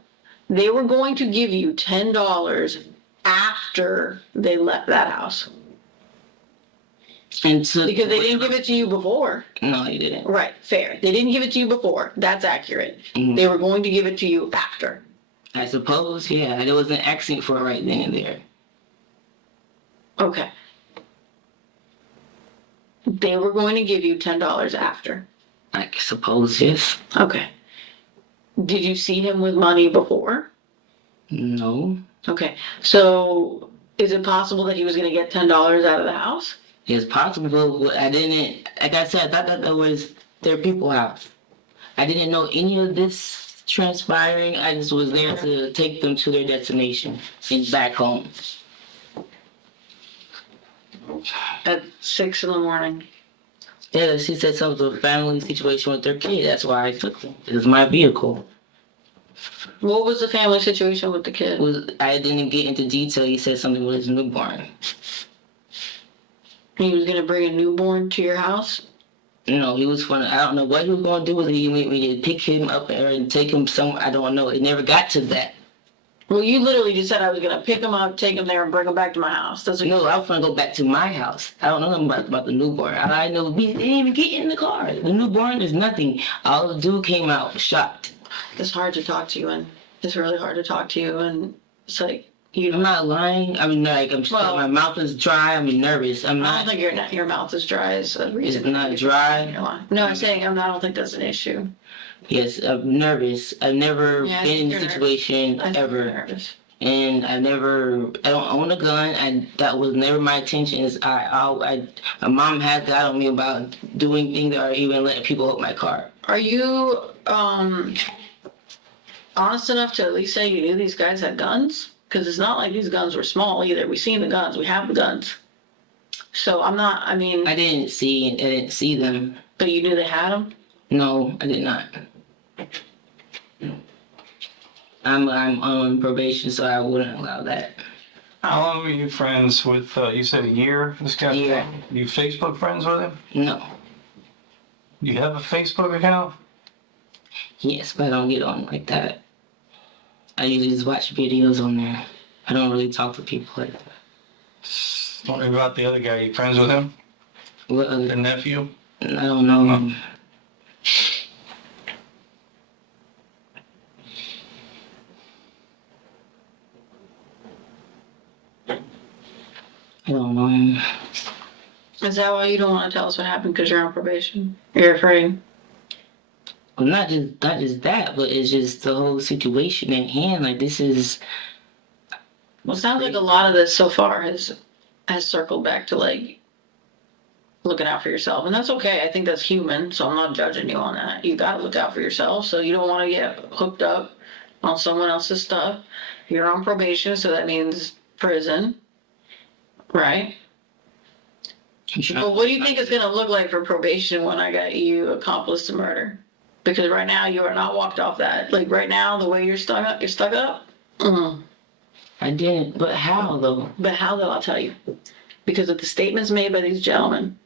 They were going to give you $10 after they left that house. Because they didn't give it to you before. No, they didn't. Right, fair. They didn't give it to you before. That's accurate. Mm-hmm. They were going to give it to you after. I suppose, yeah. There was an accent for it right then and there. Okay. They were going to give you $10 after. I suppose, yes. Okay. Did you see him with money before? No. Okay. So is it possible that he was going to get $10 out of the house? It's possible, but I didn't, like I said, I thought that was their people's house. I didn't know any of this transpiring. I just was there to take them to their destination and back home. At 6 in the morning. Yeah, she said something with a family situation with their kid. That's why I took them. It was my vehicle. What was the family situation with the kid? I didn't get into detail. He said something with his newborn. He was gonna bring a newborn to your house? No, he was funny. I don't know what he was going to do with it. He made me to pick him up and take him somewhere. I don't know. It never got to that. Well, you literally just said I was gonna pick him up, take him there, and bring him back to my house. That's what No, I was going to go back to my house. I don't know nothing about the newborn. All I know, we didn't even get in the car. The newborn is nothing. All the dude came out shocked. It's hard to talk to you, and it's really hard to talk to you, and it's like you I'm don't. not lying. I mean, like, my mouth is dry. I'm nervous. I don't think your mouth is dry is a reason. It's not dry. No, I'm saying I don't think that's an issue. Yes, I'm nervous. I've never Yeah, been in a situation ever. Nervous. And I don't own a gun. That was never my intention. My mom had that on me about doing things or even letting people hold my car. Are you honest enough to at least say you knew these guys had guns? Because it's not like these guns were small either. We've seen the guns. We have the guns. So I didn't see them. But you knew they had them? No, I did not. I'm on probation, so I wouldn't allow that. How long were you friends with, you said a year, this guy? Yeah. You Facebook friends with him? No. You have a Facebook account? Yes, but I don't get on like that. I usually just watch videos on there. I don't really talk to people like that. Tell me about the other guy. You friends with him? What other? The nephew? I don't know him. I don't know him. Is that why you don't want to tell us what happened? Because you're on probation? You're afraid? Well, not just that, but it's just the whole situation at hand. Like, this is... Well, it sounds like a lot of this so far has circled back to, like, looking out for yourself. And that's okay. I think that's human, so I'm not judging you on that. You got to look out for yourself, so you don't want to get hooked up on someone else's stuff. You're on probation, so that means prison, right? But what do you think it's going to look like for probation when I got you accomplice to murder? Because right now you are not walked off that. Like right now, the way you're stuck up. Mm. I didn't, but how though? But how though, I'll tell you. Because of the statements made by these gentlemen,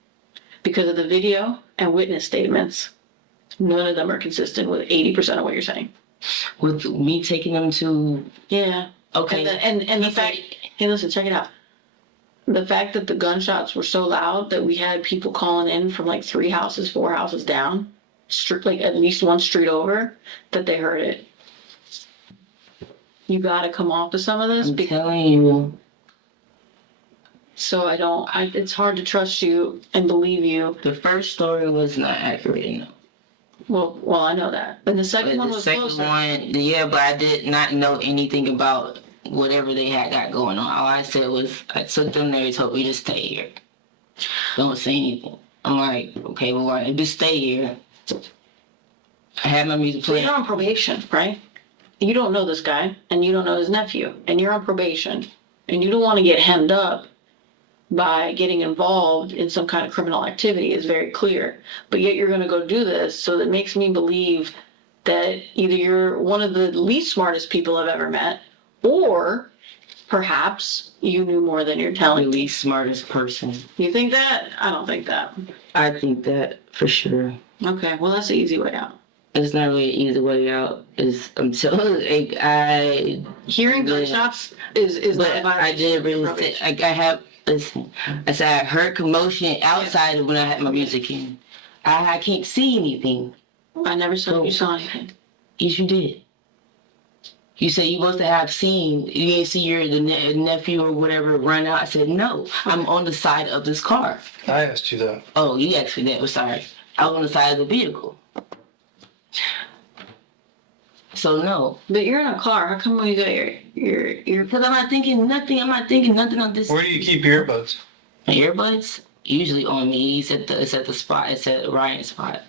because of the video and witness statements, none of them are consistent with 80% of what you're saying. With me taking them to... Yeah. Okay. And the fact, hey, listen, check it out. The fact that the gunshots were so loud that we had people calling in from like 4 houses down, like at least one street over, that they heard it. You got to come off of some of this. I'm telling you. So it's hard to trust you and believe you. The first story was not accurate enough. Well, I know that. And the second one was closer. Yeah, but I did not know anything about whatever they had got going on. All I said was, I took them there and told me to stay here. Don't say anything. I'm like, okay, well, just stay here. I had my music So playing. you're on probation, right? You don't know this guy, and you don't know his nephew, and you're on probation, and you don't want to get hemmed up by getting involved in some kind of criminal activity is very clear. But yet you're going to go do this, so that makes me believe that either you're one of the least smartest people I've ever met, or perhaps you knew more than you're The telling me. least smartest person. You think that? I don't think that. I think that for sure. Okay, well, that's the easy way out. It's not really an easy way out. I'm telling you, Hearing gunshots is not a but I violation didn't of your really probation. say, I have, listen, I said I heard commotion outside of when I had my music in. I can't see anything. I never saw you saw anything. Yes, you did. You said you must have seen, you didn't see the nephew or whatever run out. I said, no, I'm on the side of this car. I asked you that. Oh, you asked me that. I'm sorry. I was on the side of the vehicle. So no. But you're in a car. How come when you got your Because I'm not thinking nothing. I'm not thinking nothing on this. Where do you keep your earbuds? My earbuds? Usually on me. It's at the spot. It's at Ryan's spot.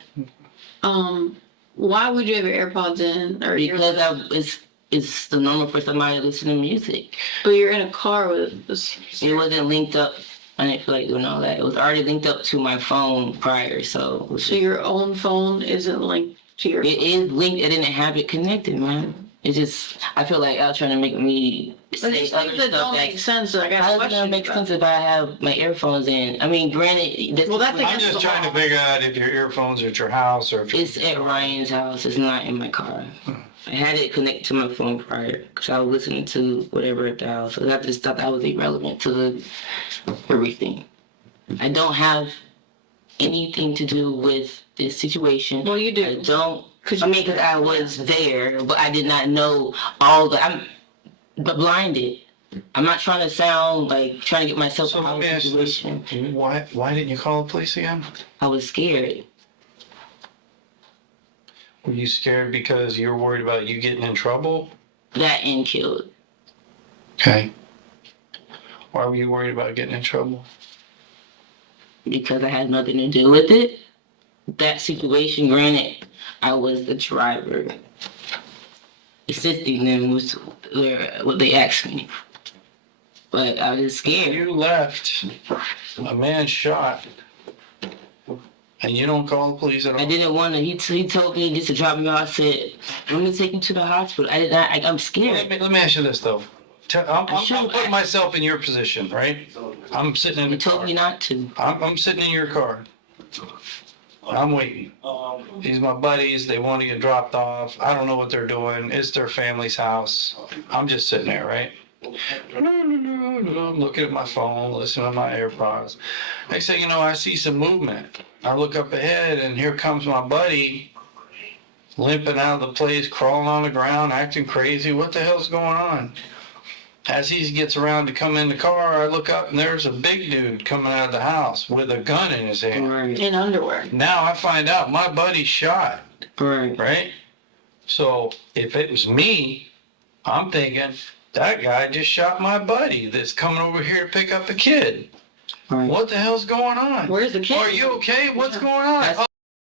why would you have your AirPods in or Because it's the normal for somebody to listen to music. but you're in a car with this. It wasn't linked up I didn't feel like doing all that. It was already linked up to my phone prior, so. It was So your own phone isn't linked to your. It is linked. I didn't have it connected, man. It's just, I feel like y'all trying to make me say There's other things that stuff don't that make sense. That I got how does that questions make about. sense if I have my earphones in? I mean, granted, Well, that's I'm just trying to figure out if your earphones are at your house or if it's at Ryan's house. It's not in my car. I had it connected to my phone prior because I was listening to whatever at the house. So I just thought that was irrelevant to the everything. I don't have anything to do with this situation. Well, you do. I don't. Because I was there, but I did not know all the. I'm blinded. I'm not trying to sound like trying to get myself So out let of me the ask you this. situation. Why didn't you call the police again? I was scared. Were you scared because you were worried about you getting in trouble? That and killed. Okay. Why were you worried about getting in trouble? Because I had nothing to do with it. That situation, granted, I was the driver. Assisting them was what they asked me. But I was scared. You left, a man shot, and you don't call the police at all? I didn't want to. He told me just to drop me off. I said, let me take him to the hospital. I did not. I'm scared. Let me ask you this, though. I'm putting myself in your position, right? I'm sitting in the You told car. me not to. I'm sitting in your car. I'm waiting. These are my buddies. They want to get dropped off. I don't know what they're doing. It's their family's house. I'm just sitting there, right? I'm looking at my phone, listening to my AirPods. Next thing you know, I see some movement. I look up ahead, and here comes my buddy, limping out of the place, crawling on the ground, acting crazy. What the hell's going on? As he gets around to come in the car, I look up, and there's a big dude coming out of the house with a gun in his hand. Right. In underwear. Now I find out my buddy shot, Right. right? So if it was me, I'm thinking, that guy just shot my buddy that's coming over here to pick up a kid. Right. What the hell's going on? Where's the kid? Are you okay? What's going on? That's-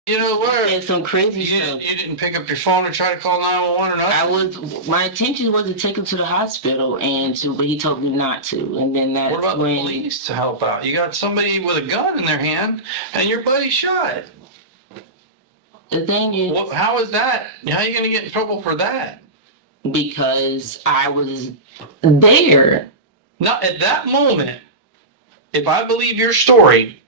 You know what? And some crazy stuff. You didn't pick up your phone or try to call 911 or nothing? My intention was to take him to the hospital but he told me not to. And then that's What about when the police to help out? You got somebody with a gun in their hand and your buddy shot. the thing is, How is that? How are you going to get in trouble for that? because I was there. Not at that moment, if I believe your story,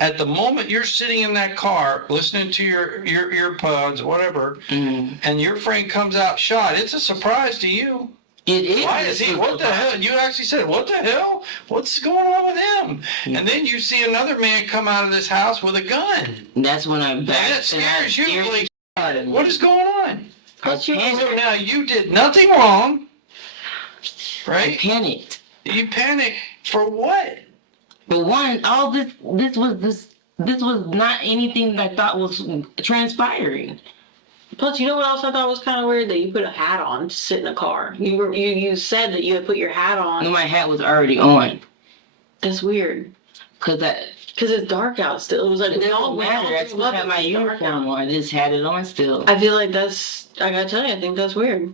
at the moment you're sitting in that car listening to your earpods, whatever, and your friend comes out shot, it's a surprise to you. It is. Why is he? What the hell? You actually said, what the hell? What's going on with him? And then you see another man come out of this house with a gun. That's when I And backed. that scares you. Like, What what is going on? I So panicked. now you did nothing wrong, I right? panicked. You panicked for what? But one, all this was not anything that I thought was transpiring. Plus, you know what else I thought was kind of weird? That you put a hat on to sit in a car. You said that you had put your hat on. No, my hat was already on. That's weird. Cause it's dark out still. It was like it don't matter. I still had my uniform on. I just had it on still. I feel like I gotta tell you, I think that's weird.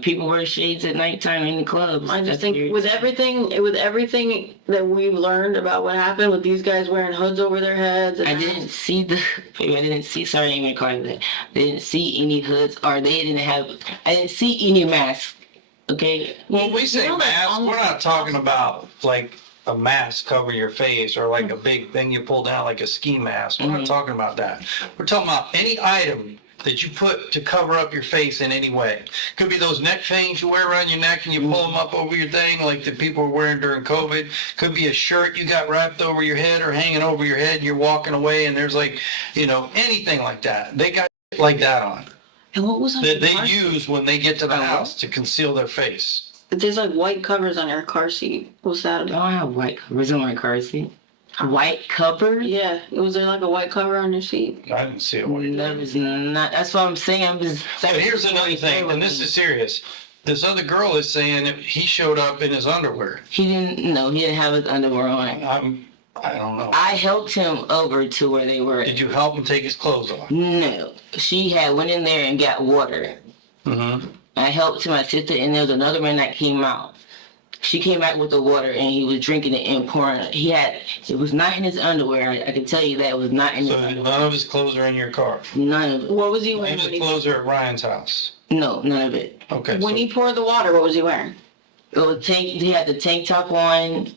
People wear shades at nighttime in the clubs. I just That's think weird. with everything that we've learned about what happened with these guys wearing hoods over their heads. And I didn't see sorry, I didn't even call you that. I didn't see any hoods or I didn't see any masks. Okay? Well, we say know, that's mask, we're almost not talking about like a mask covering your face or like a big thing you pull down like a ski mask. We're not talking about that. We're talking about any item that you put to cover up your face in any way. Could be those neck things you wear around your neck and you pull them up over your thing like the people were wearing during COVID. Could be a shirt you got wrapped over your head or hanging over your head and you're walking away and there's like, anything like that. They got like that on. And what was That they use when they get to the house to conceal their face. There's like white covers on your car seat. What's that I about? don't have white covers on my car seat. White covers? Yeah, was there like a white cover on your seat? I didn't see it. What you That was not. That's what I'm saying. I'm just. But here's another thing, and this is serious. This other girl is saying that he showed up in his underwear. He didn't. No, he didn't have his underwear on. I don't know. I helped him over to where they were. Did you help him take his clothes off? No, she had went in there and got water. Mm-hmm. I helped my sister, and there was another man that came out. She came out with the water and he was drinking it and pouring it. It was not in his underwear. I can tell you that it was not in his So underwear. none of his clothes are in your car? None of it. What was he None wearing of when his he, clothes are at Ryan's house? No, none of it. Okay. when so- he poured the water? What was he wearing? He had the tank top on,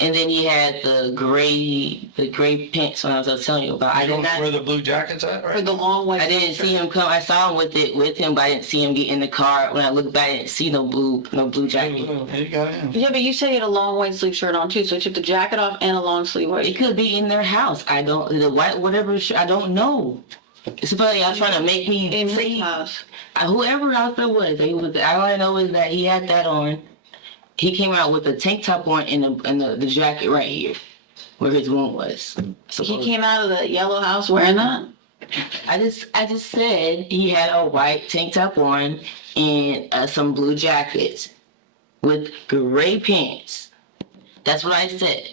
and then he had the gray pants on. I was telling you about. I don't know where the blue jacket's at, For right? the long white. I didn't see him come. I saw him with him, but I didn't see him get in the car. When I looked back, I didn't see no blue jacket. He got in. Yeah, but you said he had a long white sleeve shirt on too, so he took the jacket off and a long sleeve white. It could be in their house. I don't the white whatever. I don't know. It's about y'all trying to make me In say his house. whoever else it was. All I know is that he had that on. He came out with the tank top on and the jacket right here, where his wound was. He came out of the yellow house wearing that? I just said he had a white tank top on and some blue jackets with gray pants. That's what I said.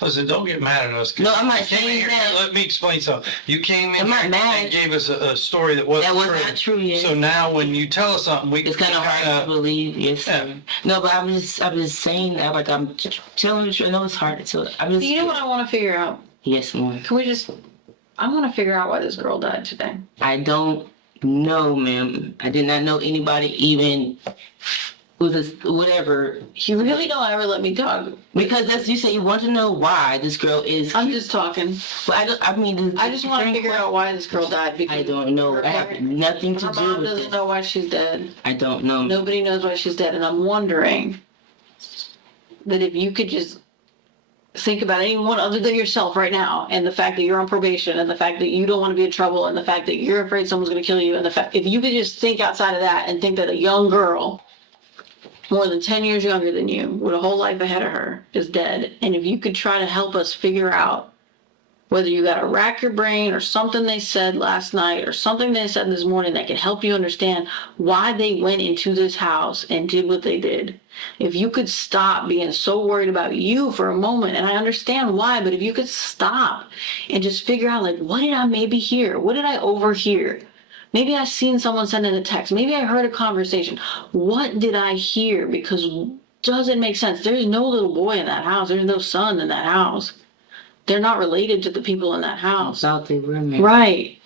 Listen, don't get mad at us. No, I'm not You came in saying here- that. Let me explain something. You came in I'm not here mad. and gave us a story that wasn't That was true. not true, yes. So now when you tell us something, we It's kind of hard to believe, yes. Yeah. Sir. No, but I'm just saying that like I'm telling the truth. I know it's hard to. I'm just. You know what I want to figure out? Yes, ma'am. I want to figure out why this girl died today. I don't know, ma'am. I did not know anybody even with whatever. You really don't ever let me talk. Because that's you say you want to know why this girl is. I'm just talking. But I mean. I just want to figure out why this girl died because I don't know. her I have parent- nothing to her do mom with doesn't it. know why she's dead. I don't know. Nobody knows why she's dead, and I'm wondering that if you could just think about anyone other than yourself right now, and the fact that you're on probation, and the fact that you don't want to be in trouble, and the fact that you're afraid someone's going to kill you, and the fact if you could just think outside of that and think that a young girl, more than 10 years younger than you, with a whole life ahead of her, is dead, and if you could try to help us figure out whether you got to rack your brain or something they said last night or something they said this morning that could help you understand why they went into this house and did what they did. If you could stop being so worried about you for a moment, and I understand why, but if you could stop and just figure out, like, what did I maybe hear? What did I overhear? Maybe I seen someone send in a text. Maybe I heard a conversation. What did I hear? Because it doesn't make sense. There's no little boy in that house. There's no son in that house. They're not related to the people in that house. Thought they were married. Right.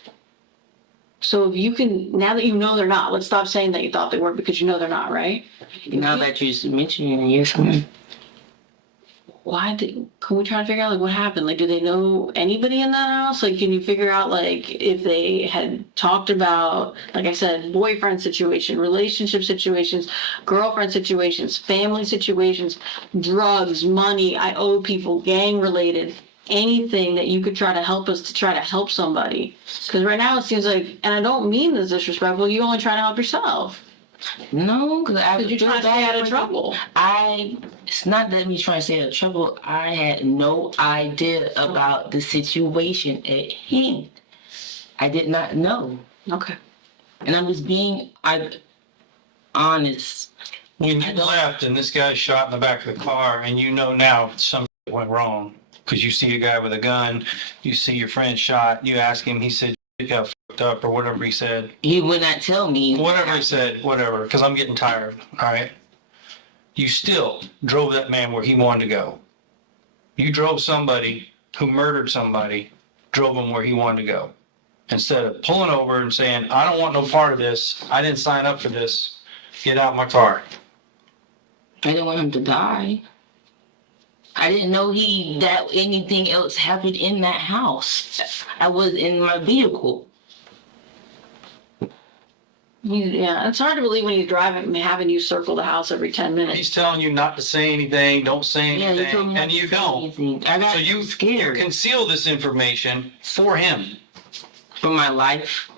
So if you can, now that you know they're not, let's stop saying that you thought they were because you know they're not, right? Now that you're mentioning it, yes, ma'am. Can we try to figure out, like, what happened? Like, do they know anybody in that house? Like, can you figure out, like, if they had talked about, like I said, boyfriend situation, relationship situations, girlfriend situations, family situations, drugs, money, I owe people, gang related, anything that you could try to help us to try to help somebody. Because right now it seems like, and I don't mean this disrespectful, you only try to help yourself. No, because You're trying to stay out of trouble. It's not that me trying to stay out of trouble. I had no idea about the situation at hand. I did not know. Okay. And I'm just being honest. When you left and this guy shot in the back of the car and you know now something went wrong because you see a guy with a gun, you see your friend shot, you ask him, he said, you got fucked up or whatever he said. He would not tell me. Whatever he said, whatever, because I'm getting tired, all right? You still drove that man where he wanted to go. You drove somebody who murdered somebody, drove him where he wanted to go. Instead of pulling over and saying, I don't want no part of this, I didn't sign up for this, get out of my car. I didn't want him to die. I didn't know that anything else happened in that house. I was in my vehicle. Yeah, it's hard to believe when he's driving and having you circle the house every 10 minutes. He's telling you not to say anything, don't say Yeah, you told anything, me not and to you say don't. anything. I got So you scared conceal this information for him. for my life.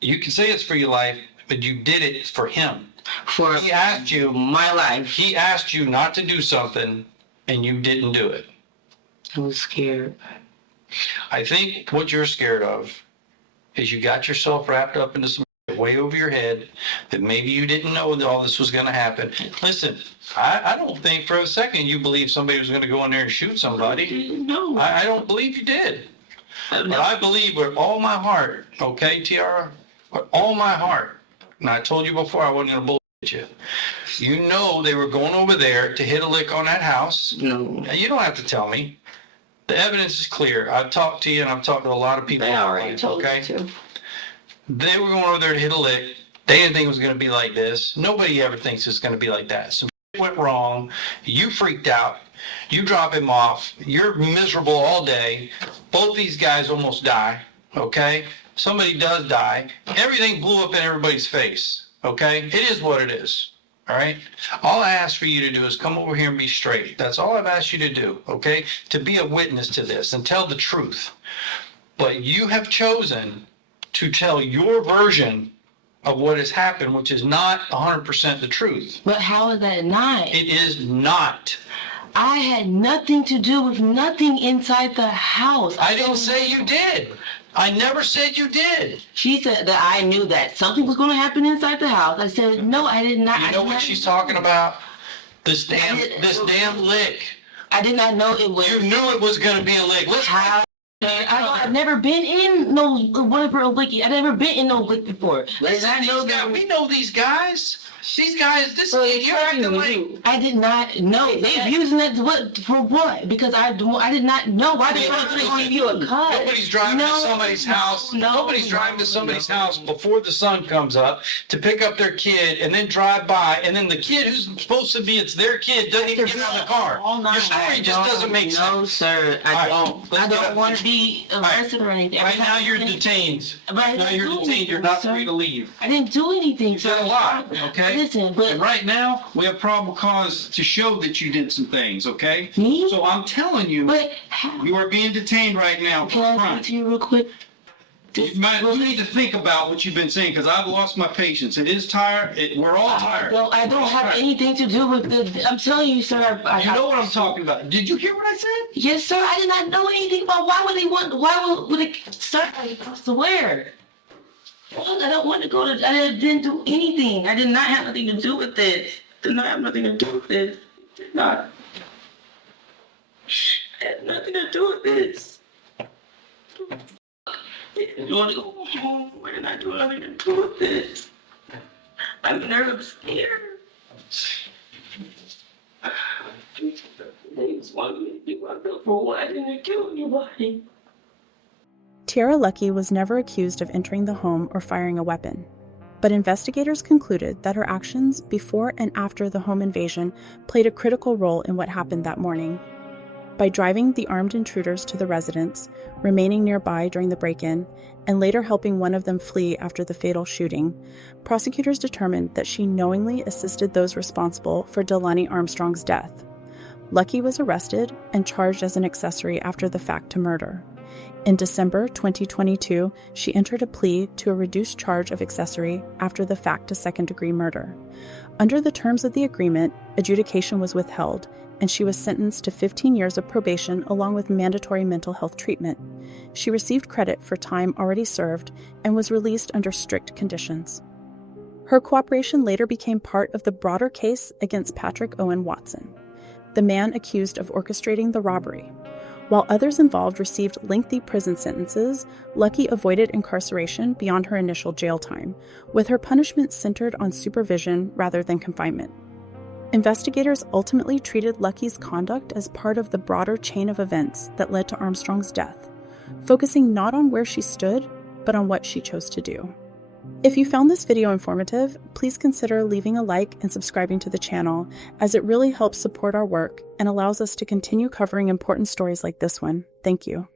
You can say it's for your life, but you did it for him. For He asked you, my life. he asked you not to do something, and you didn't do it. I was scared. I think what you're scared of is you got yourself wrapped up into some way over your head that maybe you didn't know that all this was going to happen. Listen, I don't think for a second you believe somebody was going to go in there and shoot somebody. No. I don't believe you did. But I believe with all my heart, okay, Tiara? With all my heart. And I told you before I wasn't going to you. You know they were going over there to hit a lick on that house. No. Now, you don't have to tell me. The evidence is clear. I've talked to you and I've talked to a lot of people. They already told okay? us to. They were going over there to hit a lick. They didn't think it was going to be like this. Nobody ever thinks it's going to be like that. Some shit went wrong. You freaked out. You drop him off. You're miserable all day. Both these guys almost die. Okay? Somebody does die. Everything blew up in everybody's face. Okay? It is what it is. All right? All I ask for you to do is come over here and be straight. That's all I've asked you to do. Okay? To be a witness to this and tell the truth. But you have chosen to tell your version of what has happened, which is not 100% the truth. But how is that not? It is not. I had nothing to do with nothing inside the house. I didn't say you did. I never said you did. She said that I knew that something was going to happen inside the house. I said, no, I did not. You know what she's talking about? This damn lick. I did not know it was. You knew it was going to be a lick. Listen. I've never been in no whatever licky. I've never been in no lick before. Listen, we know these guys. These guys, you're acting like... I did not know. They're using that for what? Because I did not know. Why they want to give you a cut? Nobody's driving to somebody's house. Nobody's driving to somebody's house before the sun comes up to pick up their kid and then drive by, and then the kid who's supposed to be their kid doesn't even get out of the car. Your story just doesn't make sense. No, sir. I don't want to be arrested or anything. Right now you're detained. Now you're detained. You're not free to leave. I didn't do anything, sir. You did a lot, okay? Listen, but... And right now, we have probable cause to show that you did some things, okay? Me? So I'm telling you, but how? You are being detained right now for Can I crime. speak to you real quick? You need to think about what you've been saying, because I've lost my patience. It is tired. We're all tired. I don't have anything to do with the... I'm telling you, sir. You know what I'm talking about. Did you hear what I said? Yes, sir. I did not know anything about why would it start? I swear. Well, I don't want to go to... I didn't do anything. I did not have nothing to do with this. Did not have nothing to do with this. Did not. I had nothing to do with this. You want to go home? Why did I do nothing to do with this? I'm nervous here. They just wanted me to do my bill for what? I didn't kill anybody. Tiara Luckie was never accused of entering the home or firing a weapon, but investigators concluded that her actions before and after the home invasion played a critical role in what happened that morning. By driving the armed intruders to the residence, remaining nearby during the break-in, and later helping one of them flee after the fatal shooting, prosecutors determined that she knowingly assisted those responsible for D'halani Armstrong's death. Luckie was arrested and charged as an accessory after the fact to murder. In December 2022, she entered a plea to a reduced charge of accessory after the fact to second-degree murder. Under the terms of the agreement, adjudication was withheld, and she was sentenced to 15 years of probation along with mandatory mental health treatment. She received credit for time already served and was released under strict conditions. Her cooperation later became part of the broader case against Patrick Owen Watson, the man accused of orchestrating the robbery. While others involved received lengthy prison sentences, Luckie avoided incarceration beyond her initial jail time, with her punishment centered on supervision rather than confinement. Investigators ultimately treated Luckie's conduct as part of the broader chain of events that led to Armstrong's death, focusing not on where she stood, but on what she chose to do. If you found this video informative, please consider leaving a like and subscribing to the channel, as it really helps support our work and allows us to continue covering important stories like this one. Thank you.